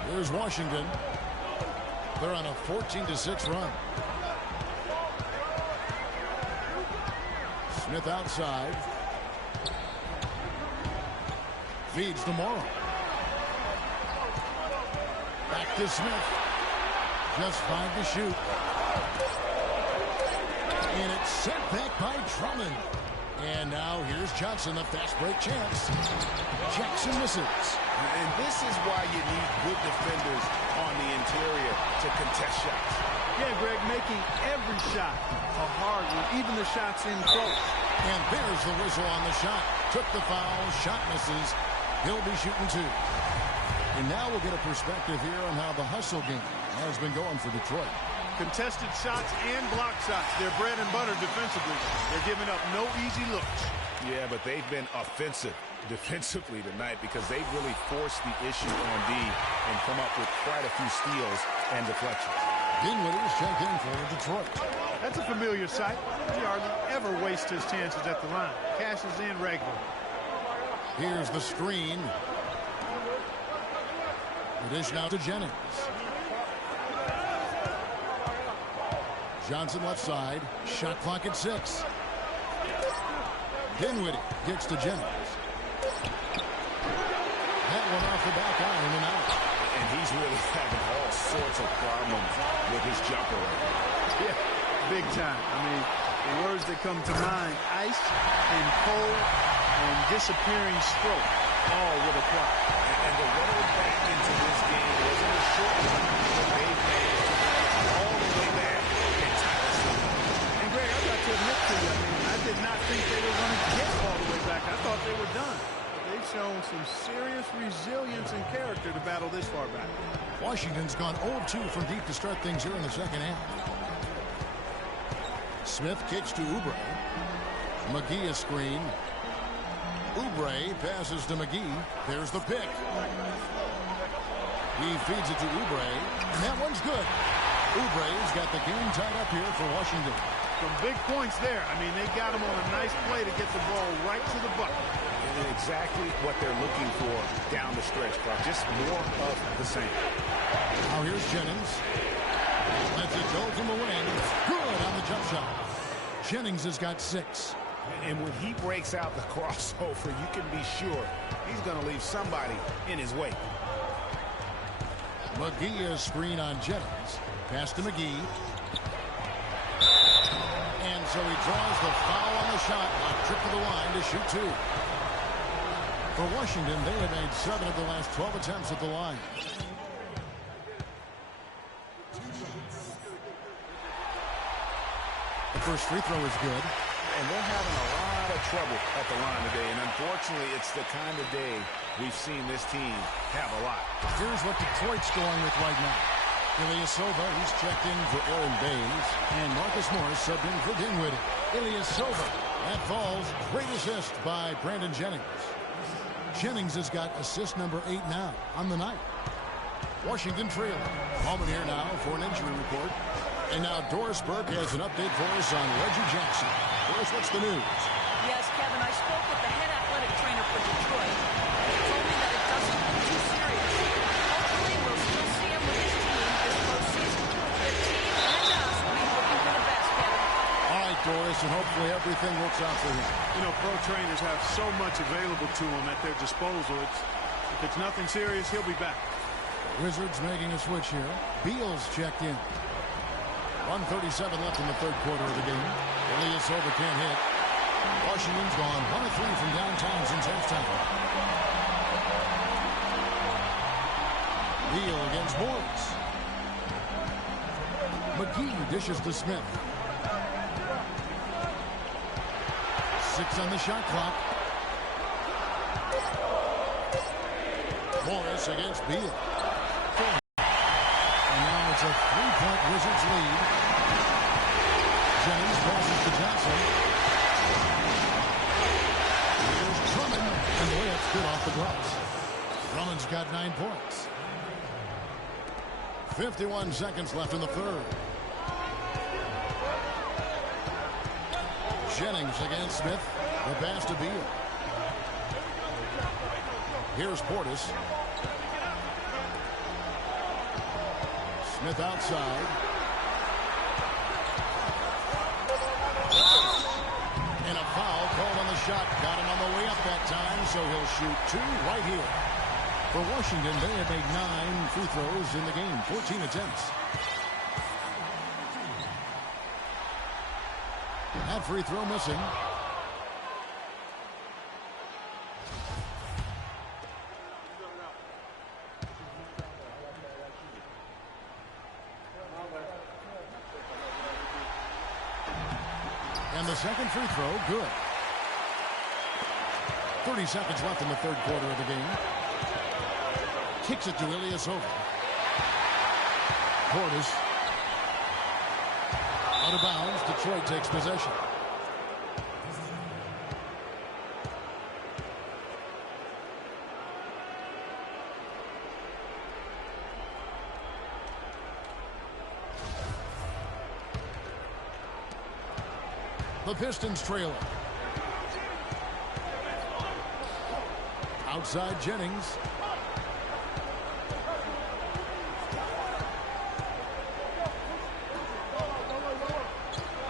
Here's Washington. They're on a 14-6 run. Smith outside. Feeds to Morrow. Back to Smith. Just 5 to shoot. And it's sent back by Drummond. And now here's Johnson, the fast break chance. Jackson misses. And this is why you need good defenders on the interior to contest shots. Yeah, Greg, making every shot a hard one, even the shots in close. And there's the whistle on the shot. Took the foul, shot misses. He'll be shooting 2. And now we'll get a perspective here on how the hustle game has been going for Detroit. Contested shots and block shots. They're bread and butter defensively. They're giving up no easy looks. Yeah, but they've been offensive defensively tonight because they've really forced the issue on D and come up with quite a few steals and deflections. Dinwiddie's checked in for Detroit. That's a familiar sight. He hardly ever wastes his chances at the line. Cashes in regularly. Here's the screen. It is now to Jennings. Johnson left side. Shot clock at 6. Dinwiddie gets to Jennings. That one off the back iron and out. And he's really having all sorts of problems with his jumper right now. Yeah, big time. I mean, the words that come to mind, ice and cold and disappearing stroke, all would apply. And the road back into this game wasn't a short one, but they managed to bring it all the way back and tie us up. And Greg, I got to admit to you, I mean, I did not think they were going to get all the way back. I thought they were done. They've shown some serious resilience and character to battle this far back. Washington's gone 0-2 from deep to start things here in the second half. Smith kicks to Oubre. McGee a screen. Oubre passes to McGee. There's the pick. He feeds it to Oubre, and that one's good. Oubre's got the game tied up here for Washington. Some big points there. I mean, they got him on a nice play to get the ball right to the bucket. And exactly what they're looking for down the stretch, Clark. Just more of the same. Now here's Jennings. Lets it go from the wing. Good on the jump shot. Jennings has got 6. And when he breaks out the crossover, you can be sure he's going to leave somebody in his wake. McGee a screen on Jennings. Pass to McGee. And so he draws the foul on the shot. A trip to the line to shoot 2. For Washington, they have made 7 of the last 12 attempts at the line. The first free throw is good. And they're having a lot of trouble at the line today. And unfortunately, it's the kind of day we've seen this team have a lot. Here's what Detroit's going with right now. Ilyasova, he's checked in for Aaron Baines. And Marcus Morris subbed in for Dinwiddie. Ilyasova, that falls. Great assist by Brandon Jennings. Jennings has got assist number 8 now on the night. Washington trailing. Ballman here now for an injury report. And now Doris Burke has an update for us on Reggie Jackson. Doris, what's the news? Yes, Kevin, I spoke with the head athletic trainer for Detroit. He told me that it doesn't look too serious. Hopefully, we'll still see him with his team this postseason. The team and us will be looking for the best, Kevin. All right, Doris, and hopefully everything works out for him. You know, pro trainers have so much available to them at their disposal. If it's nothing serious, he'll be back. Wizards making a switch here. Beal's checked in. 1:37 left in the third quarter of the game. Ilyasova can't hit. Washington's gone 1 of 3 from downtown since halftime. Beal against Morris. McGee dishes to Smith. 6 on the shot clock. Morris against Beal. And now it's a 3-point Wizards lead. Jennings passes to Johnson. Here's Drummond, and the layup's good off the glass. Drummond's got 9 points. 51 seconds left in the third. Jennings against Smith. The pass to Beal. Here's Portis. Smith outside. And a foul called on the shot. Got him on the way up that time, so he'll shoot 2 right here. For Washington, they have made 9 free throws in the game, 14 attempts. That free throw missing. And the second free throw, good. 30 seconds left in the third quarter of the game. Kicks it to Ilyasova. Portis. Out of bounds. Detroit takes possession. The Pistons trailing. Outside Jennings.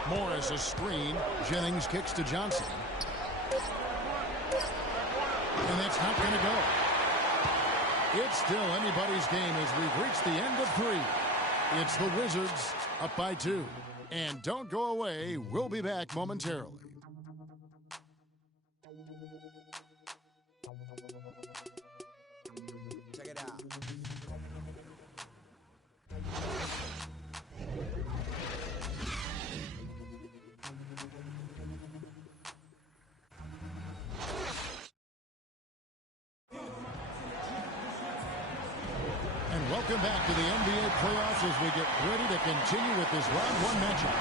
Morris a screen. Jennings kicks to Johnson. And that's not going to go. It's still anybody's game as we've reached the end of 3. It's the Wizards up by 2. And don't go away. We'll be back momentarily. Check it out. And welcome back to the NBA playoffs as we get ready to continue with this round 1 matchup.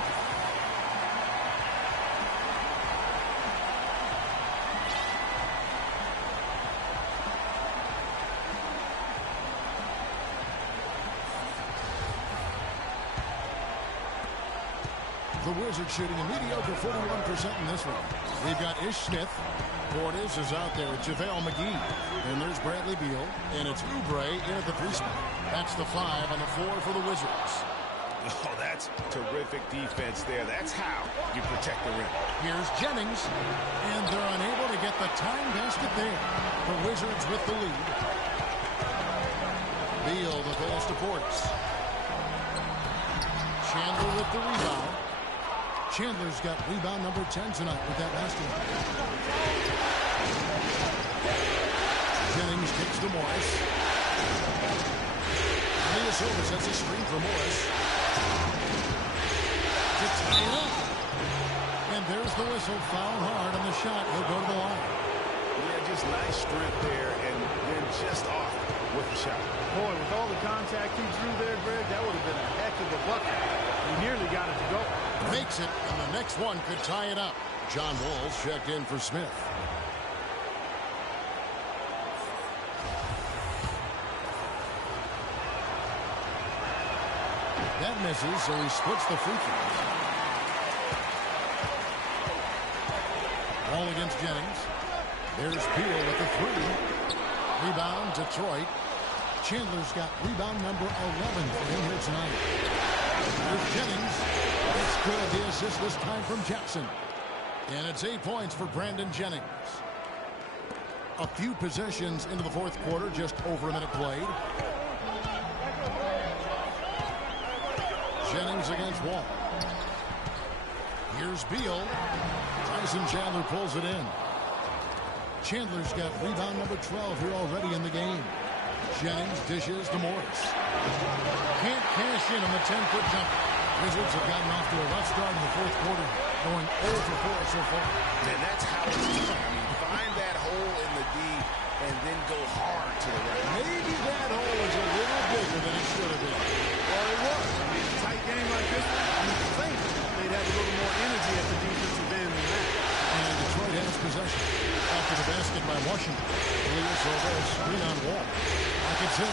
The Wizards shooting a mediocre 41% in this one. We've got Ish Smith. Portis is out there with JaVale McGee. And there's Bradley Beal. And it's Oubre in at the 3 spot. That's the 5 on the floor for the Wizards. Oh, that's terrific defense there. That's how you protect the rim. Here's Jennings. And they're unable to get the time basket there. The Wizards with the lead. Beal the pass to Portis. Chandler with the rebound. Chandler's got rebound number 10 tonight with that last one. Jennings kicks to Morris. Ilyasova sets a screen for Morris. To tie it up. And there's the whistle. Foul hard on the shot. He'll go to the line. Yeah, just nice strength there, and then just off with the shot. Boy, with all the contact he drew there, Greg, that would have been a heck of a bucket. He nearly got it to go. Makes it, and the next one could tie it up. John Wall checked in for Smith. That misses, so he splits the free throw. Wall against Jennings. There's Beal with the 3. Rebound, Detroit. Chandler's got rebound number 11 for him here tonight. There's Jennings. It's good. The assist this time from Jackson. And it's 8 points for Brandon Jennings. A few possessions into the 4th quarter, just over a minute played. Jennings against Wall. Here's Beal. Tyson Chandler pulls it in. Chandler's got rebound number 12 here already in the game. Jennings dishes to Morris. Can't cash in on the 10-foot jumper. Wizards have gotten off to a rough start in the 4th quarter, going 0 for 4 so far. And that's how it's done. I mean, find that hole in the D and then go hard to the right. Maybe that hole is a little bigger than it should have been. Well, it was. I mean, a tight game like this one, you think they'd have a little more energy at the defensive end than that. And Detroit has possession. After the basket by Washington. Ilyasova screen on Wall. Pocket 6.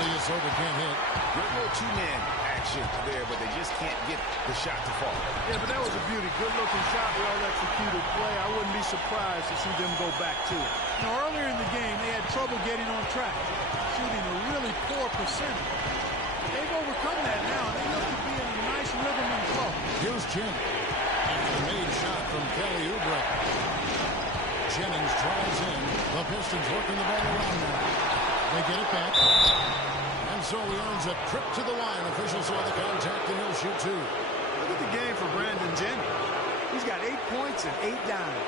Ilyasova can't hit. Good little 2-man action there, but they just can't get the shot to fall. Yeah, but that was a beauty. Good-looking shot, well-executed play. I wouldn't be surprised to see them go back to it. You know, earlier in the game, they had trouble getting on track, shooting a really poor percentage. They've overcome that now. They look to be in a nice rhythm and flow. Here's Chandler. After the made shot from Kelly Oubre. Jennings drives in. The Pistons working the ball around now. They get it back. And so he earns a trip to the line. Officials saw the contact, and he'll shoot 2. Look at the game for Brandon Jennings. He's got 8 points and 8 dimes.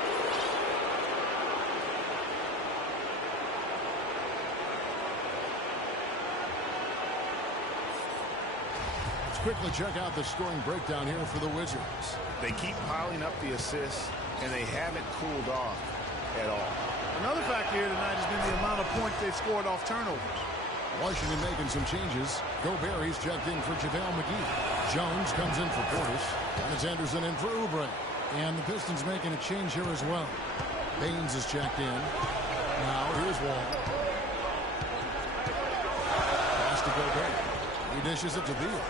Let's quickly check out the scoring breakdown here for the Wizards. They keep piling up the assists, and they haven't cooled off at all. Another factor here tonight has been the amount of points they've scored off turnovers. Washington making some changes. Gobert, he's checked in for JaVale McGee. Jones comes in for Portis. Dennis Anderson in for Oubre. And the Pistons making a change here as well. Baines is checked in. Now here's Wall. Pass to Gobert. He dishes it to Beal.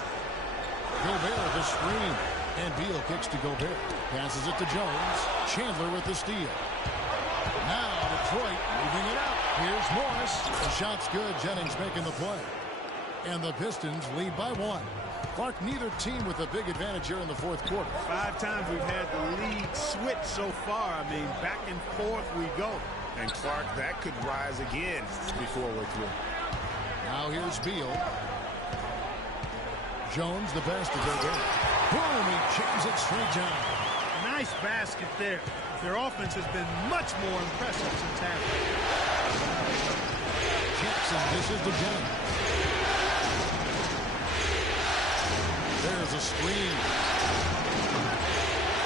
Gobert the screen. And Beal kicks to Gobert. Passes it to Jones. Chandler with the steal. Now Detroit moving it up. Here's Morris. The shot's good. Jennings making the play. And the Pistons lead by 1. Clark, neither team with a big advantage here in the 4th quarter. 5 times we've had the lead switch. quit so far. I mean, back and forth we go. And Clark, that could rise again before we're through. Now here's Beal. Jones, the best of their game. Boom, he chips it straight down. Nice basket there. Their offense has been much more impressive since halftime. Jackson dishes to Jennings. There's a screen.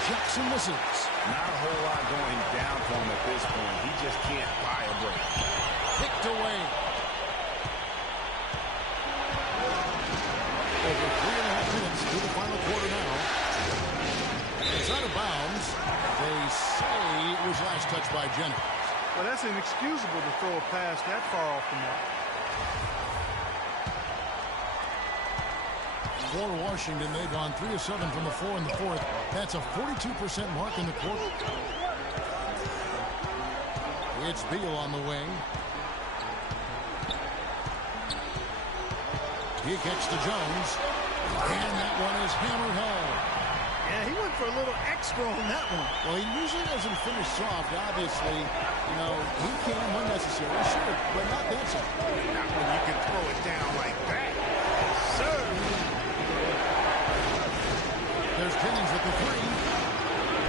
Jackson misses. Not a whole lot going down for him at this point. He just can't buy a break. Picked away. Over 3.5 minutes to the final quarter now. It's out of bounds. They say it was last touched by Jennings. Well, that's inexcusable to throw a pass that far off the mark. For Washington, they've gone 3 of 7 from the floor in the fourth. That's a 42% mark in the quarter. It's Beal on the wing. He kicks to Jones. And that one is hammered home. Yeah, he went for a little extra on that one. Well, he usually doesn't finish soft, obviously. You know, he can when necessary, sure, but not that soft. Not when you can throw it down like that. Sir. There's Jennings with the three.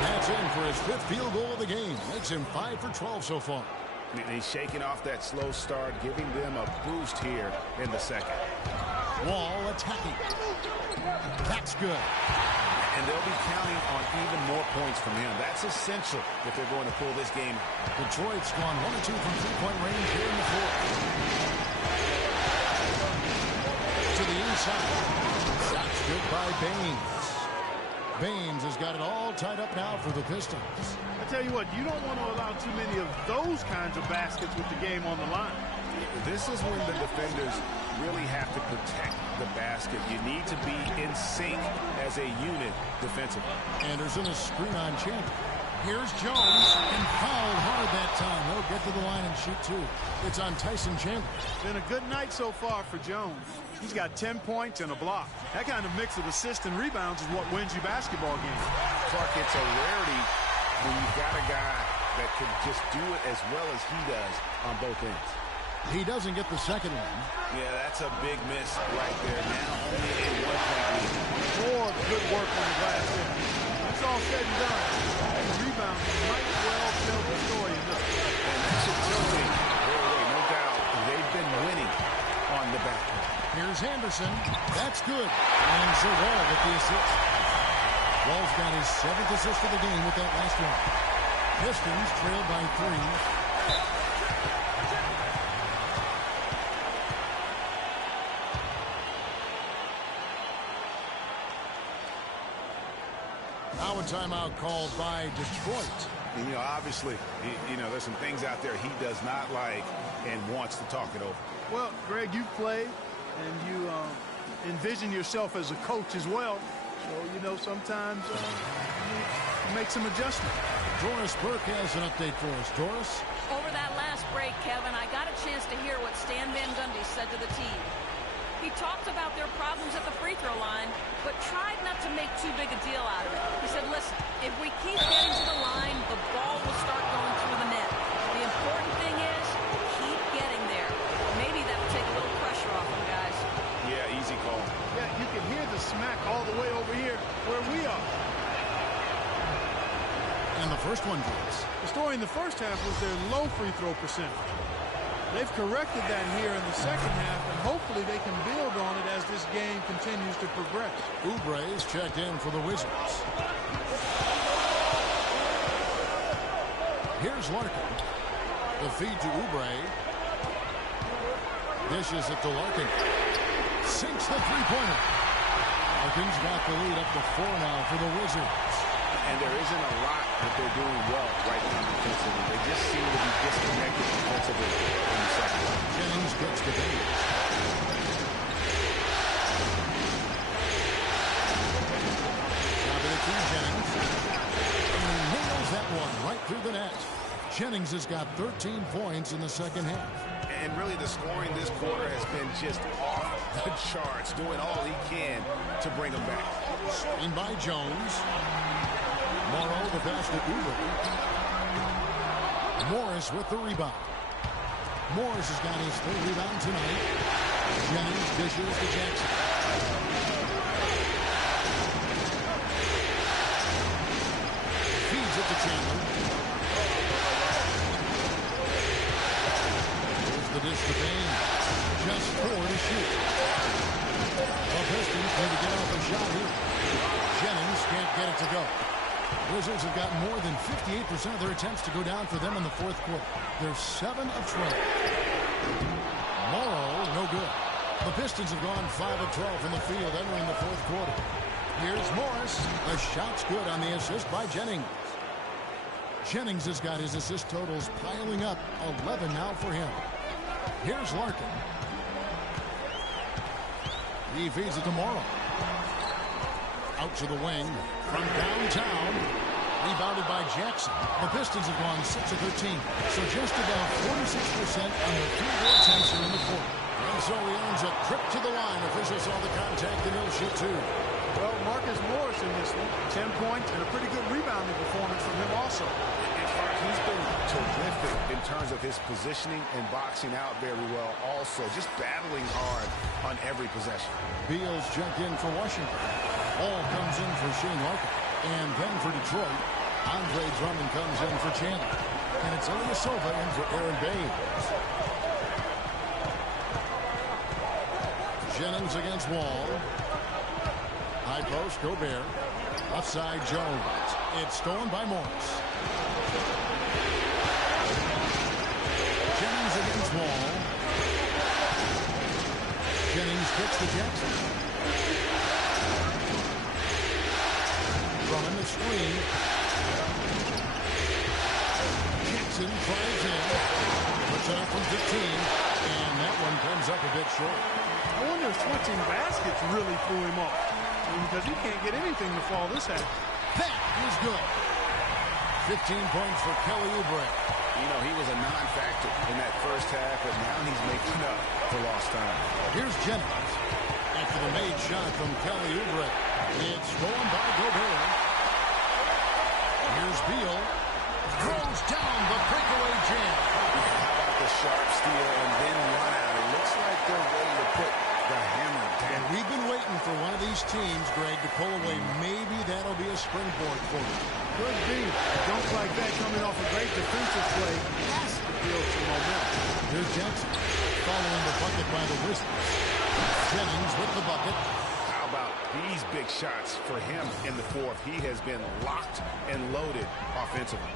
That's in for his 5th field goal of the game. Makes him 5 for 12 so far. And he's shaking off that slow start, giving them a boost here in the second. Wall attacking. That's good. And they'll be counting on even more points from him. That's essential if they're going to pull this game. Detroit's gone 1 or 2 from 3-point range here in the fourth. To the inside. Shots good by Baines. Baines has got it all tied up now for the Pistons. I tell you what, you don't want to allow too many of those kinds of baskets with the game on the line. This is when the defenders really have to protect the basket. You need to be in sync as a unit defensively. Anderson is screen on Chandler. Here's Jones, and fouled hard that time. He'll get to the line and shoot 2. It's on Tyson Chandler. Been a good night so far for Jones. He's got 10 points and a block. That kind of mix of assists and rebounds is what wins you basketball games. Clark, it's a rarity when you've got a guy that can just do it as well as he does on both ends. He doesn't get the second one. Yeah, that's a big miss right there. Now only a 1-point lead. More good work on the glass there. That's all said and done. The rebound might well tell the story in this one. And that should tell me, no doubt, they've been winning on the back. Here's Anderson. That's good. And so Wall with the assist. Wall's got his 7th assist of the game with that last one. Pistons trailed by 3. Now a timeout called by Detroit. And, obviously, there's some things out there he does not like and wants to talk it over. Well, Greg, you've played, and you envision yourself as a coach as well. So, sometimes you make some adjustments. Doris Burke has an update for us. Doris? Over that last break, Kevin, I got a chance to hear what Stan Van Gundy said to the team. He talked about their problems at the free throw line, but tried not to make too big a deal out of it. He said, listen, if we keep getting to the line, the ball will start going through the net. The important thing is keep getting there. Maybe that will take a little pressure off them, guys. Yeah, easy call. Yeah, you can hear the smack all the way over here where we are. And the first one drops. The story in the first half was their low free throw percentage. They've corrected that here in the second half, and hopefully they can build on it as this game continues to progress. Oubre is checked in for the Wizards. Here's Larkin. The feed to Oubre. Dishes it to Larkin. Sinks the three-pointer. Larkin's got the lead up to 4 now for the Wizards. And there isn't a lot that they're doing well right now defensively. They just seem to be disconnected defensively in the second half. Jennings gets the Baines. Top of the key, Jennings. And he nails that one right through the net. Jennings has got 13 points in the second half. And really the scoring this quarter has been just off the charts, doing all he can to bring them back. In by Jones. Morrow, the pass to Uber. Morris with the rebound. Morris has got his third rebound tonight. Jennings dishes to Jackson. Feeds it to Chandler. Here's the dish to Payne. Just 4 to shoot. The Pistons need to get off a shot here. Jennings can't get it to go. Wizards have got more than 58% of their attempts to go down for them in the fourth quarter. They're 7 of 12. Morrow, no good. The Pistons have gone 5 of 12 from the field entering the fourth quarter. Here's Morris. The shot's good on the assist by Jennings. Jennings has got his assist totals piling up. 11 now for him. Here's Larkin. He feeds it to Morrow. Out to the wing from downtown. Rebounded by Jackson. The Pistons have gone 6 of 13. So just about 46% on their field goal attempts are in the quarter. And so he earns a trip to the line. Officials saw the contact and he'll shoot 2. Well, Marcus Morris in this one. 10 points and a pretty good rebounding performance from him also. In fact, he's been terrific in terms of his positioning and boxing out very well. Also, just battling hard on every possession. Beals check in for Washington. Ball comes in for Shane Larkin. And then for Detroit, Andre Drummond comes in for Chandler. And it's Ilyasova in for Aaron Baines. Jennings against Wall. High post, Gobert. Outside Jones. It's stolen by Morris. Jennings against Wall. Jennings kicks to Jackson. Drummond the screen. Jackson drives in. Puts it up from 15. And that one comes up a bit short. I wonder if switching baskets really threw him off. Because he can't get anything to fall this half. That is good. 15 points for Kelly Oubre. You know, he was a non-factor in that first half, but now he's making up for lost time. Here's Jennings. After the made shot from Kelly Oubre. It's stolen by Gobert. Here's Beal. Throws down the breakaway jam. How about the sharp steal and then run out? It looks like they're ready to put the hammer down. And we've been waiting for one of these teams, Greg, to pull away. Maybe that'll be a springboard for them. Could be. Dunks like that coming off a great defensive play has to build some momentum. Here's Jackson following the bucket by the Wizards. Jennings with the bucket. How about these big shots for him in the fourth? He has been locked and loaded offensively.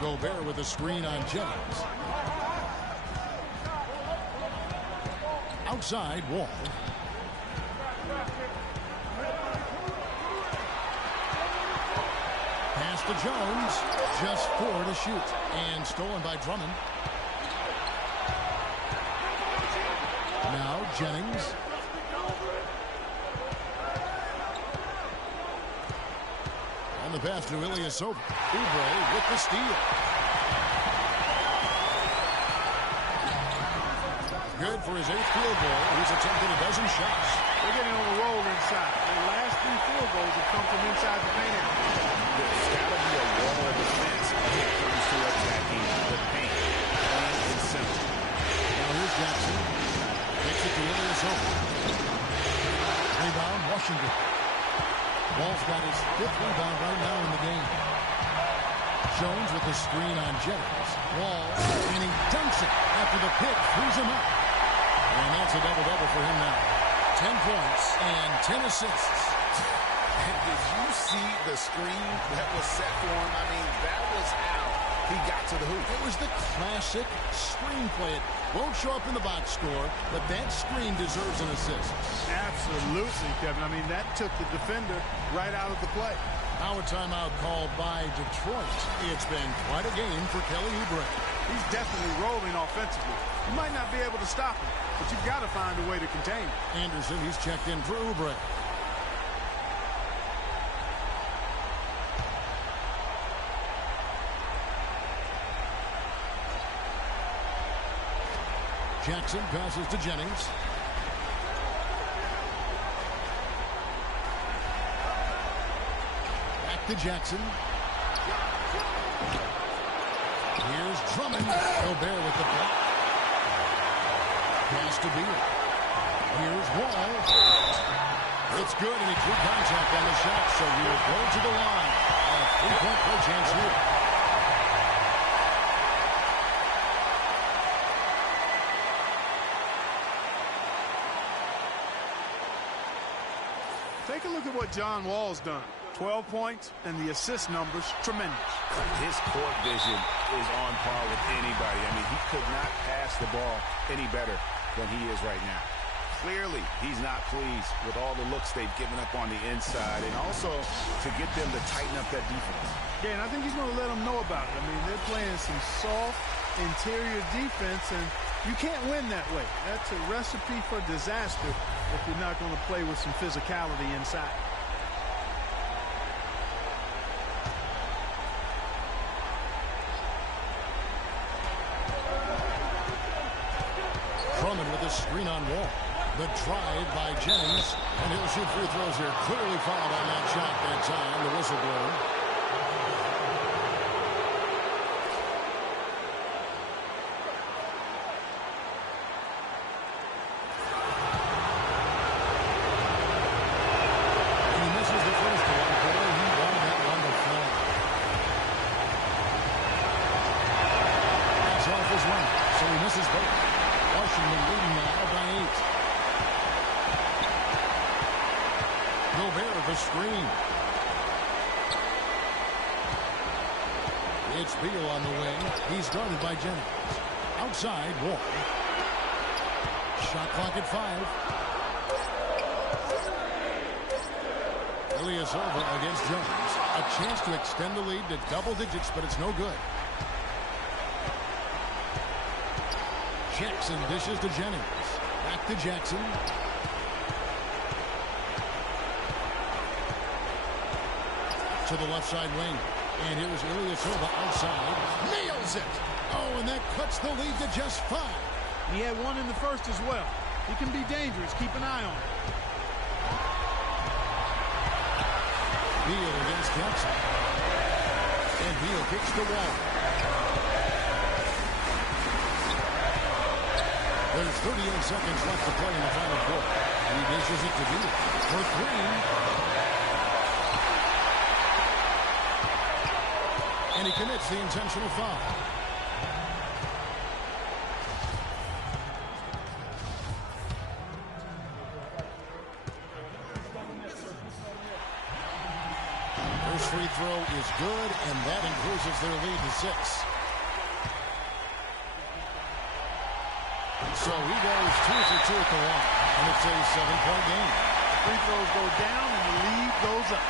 Gobert with a screen on Jennings. Outside, Wall. Pass to Jones. Just 4 to shoot. And stolen by Drummond. Now Jennings. And the pass to Ilyasova. Oubre with the steal. Good for his 8th field goal. He's attempted a dozen shots. They're getting on a roll inside. Their last 3 field goals have come from inside the paint area. There's got to be a wall of defense when it comes to attacking the paint. Plain and simple. Now here's Jackson. Takes it to Ilyasova. Rebound, Washington. Wall's got his 5th rebound right now in the game. Jones with the screen on Jennings. Wall, and he dunks it after the pick frees him up. And that's a double-double for him now. 10 points and 10 assists. And did you see the screen that was set for him? I mean, that was how he got to the hoop. It was the classic screenplay. It won't show up in the box score, but that screen deserves an assist. Absolutely, Kevin. I mean, that took the defender right out of the play. Now a timeout called by Detroit. It's been quite a game for Kelly Oubre. He's definitely rolling offensively. You might not be able to stop him, but you've got to find a way to contain him. Anderson, he's checked in for Oubre. Jackson passes to Jennings. Back to Jackson. Here's Drummond. Gobert with the block. Pass to Beal. Here's Wall. It's good, and he drew contact on the shot, so he will go to the line. A 3-point play chance here. Take a look at what John Wall's done. 12 points, and the assist numbers, tremendous. His court vision is on par with anybody. I mean, he could not pass the ball any better than he is right now. Clearly, he's not pleased with all the looks they've given up on the inside, and also to get them to tighten up that defense. Yeah, and I think he's going to let them know about it. I mean, they're playing some soft interior defense, and you can't win that way. That's a recipe for disaster if you're not going to play with some physicality inside. Drummond with a screen on Wall. The drive by Jennings, and he'll shoot free throws here. Clearly fouled on that shot that time. The whistle blown. And he misses the first one. Boy, he wanted that one to fall. That's off his run, so he misses both. Washington leading now by 8. Gobert the screen. It's Beal on the wing. He's guarded by Jennings. Outside, Wall. Shot clock at 5. Ilyasova against Jones. A chance to extend the lead to double digits, but it's no good. Jackson dishes to Jennings. Back to Jackson. To the left side wing. And here's Ilyasova outside. Nails it! Oh, and that cuts the lead to just 5. He had one in the first as well. He can be dangerous. Keep an eye on him. Beal against Jackson. And Beal kicks the wall. There's 38 seconds left to play in the final quarter. He dishes it to Beal for 3. And he commits the intentional foul. First free throw is good, and that increases their lead to 6. So he goes 2 for 2 at the line, and it's a 7-point game. The free throws go down, and the lead goes up.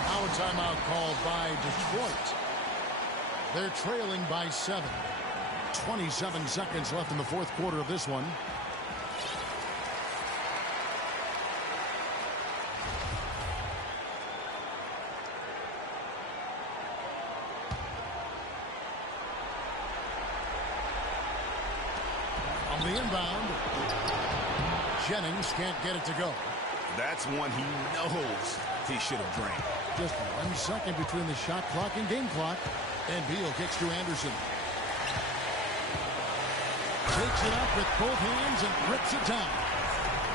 Now a timeout called by Detroit. They're trailing by 7. 27 seconds left in the fourth quarter of this one. On the inbound, Jennings can't get it to go. That's one he knows he should have drained. Just 1 second between the shot clock and game clock. And Beal kicks to Anderson. Takes it up with both hands and rips it down.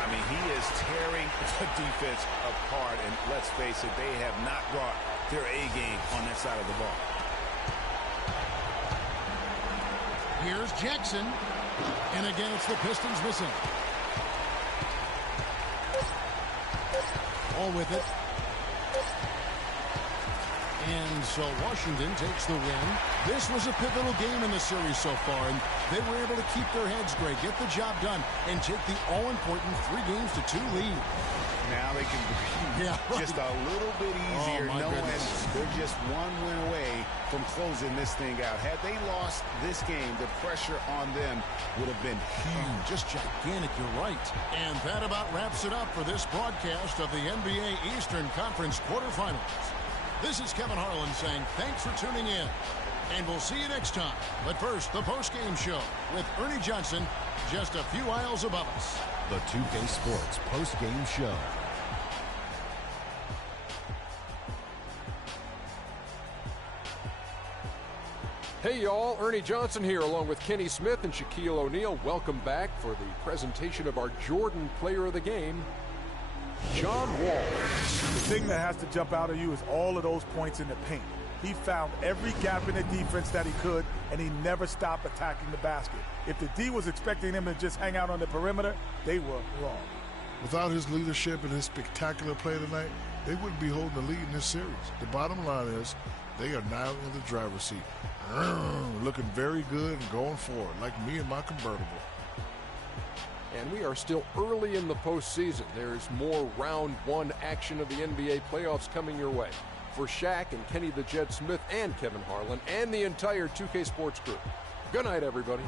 I mean, he is tearing the defense apart. And let's face it, they have not brought their A game on that side of the ball. Here's Jackson. And again, it's the Pistons missing. All with it. And so Washington takes the win. This was a pivotal game in the series so far, and they were able to keep their heads straight, get the job done, and take the all-important 3-2 lead. Now they can just a little bit easier knowing they're just one win away from closing this thing out. Had they lost this game, the pressure on them would have been huge. Just gigantic, you're right. And that about wraps it up for this broadcast of the NBA Eastern Conference quarterfinals. This is Kevin Harlan saying thanks for tuning in, and we'll see you next time. But first, the post-game show with Ernie Johnson just a few aisles above us. the 2K Sports post-game show. Hey y'all, Ernie Johnson here along with Kenny Smith and Shaquille O'Neal. Welcome back for the presentation of our Jordan Player of the Game, John Wall. The thing that has to jump out at you is all of those points in the paint. He found every gap in the defense that he could, and he never stopped attacking the basket. If the D was expecting him to just hang out on the perimeter, they were wrong. Without his leadership and his spectacular play tonight, they wouldn't be holding the lead in this series. The bottom line is they are now in the driver's seat. Looking very good and going forward, like me and my convertible. And we are still early in the postseason. There's more round one action of the NBA playoffs coming your way. For Shaq and Kenny the Jet Smith and Kevin Harlan and the entire 2K Sports crew, good night, everybody.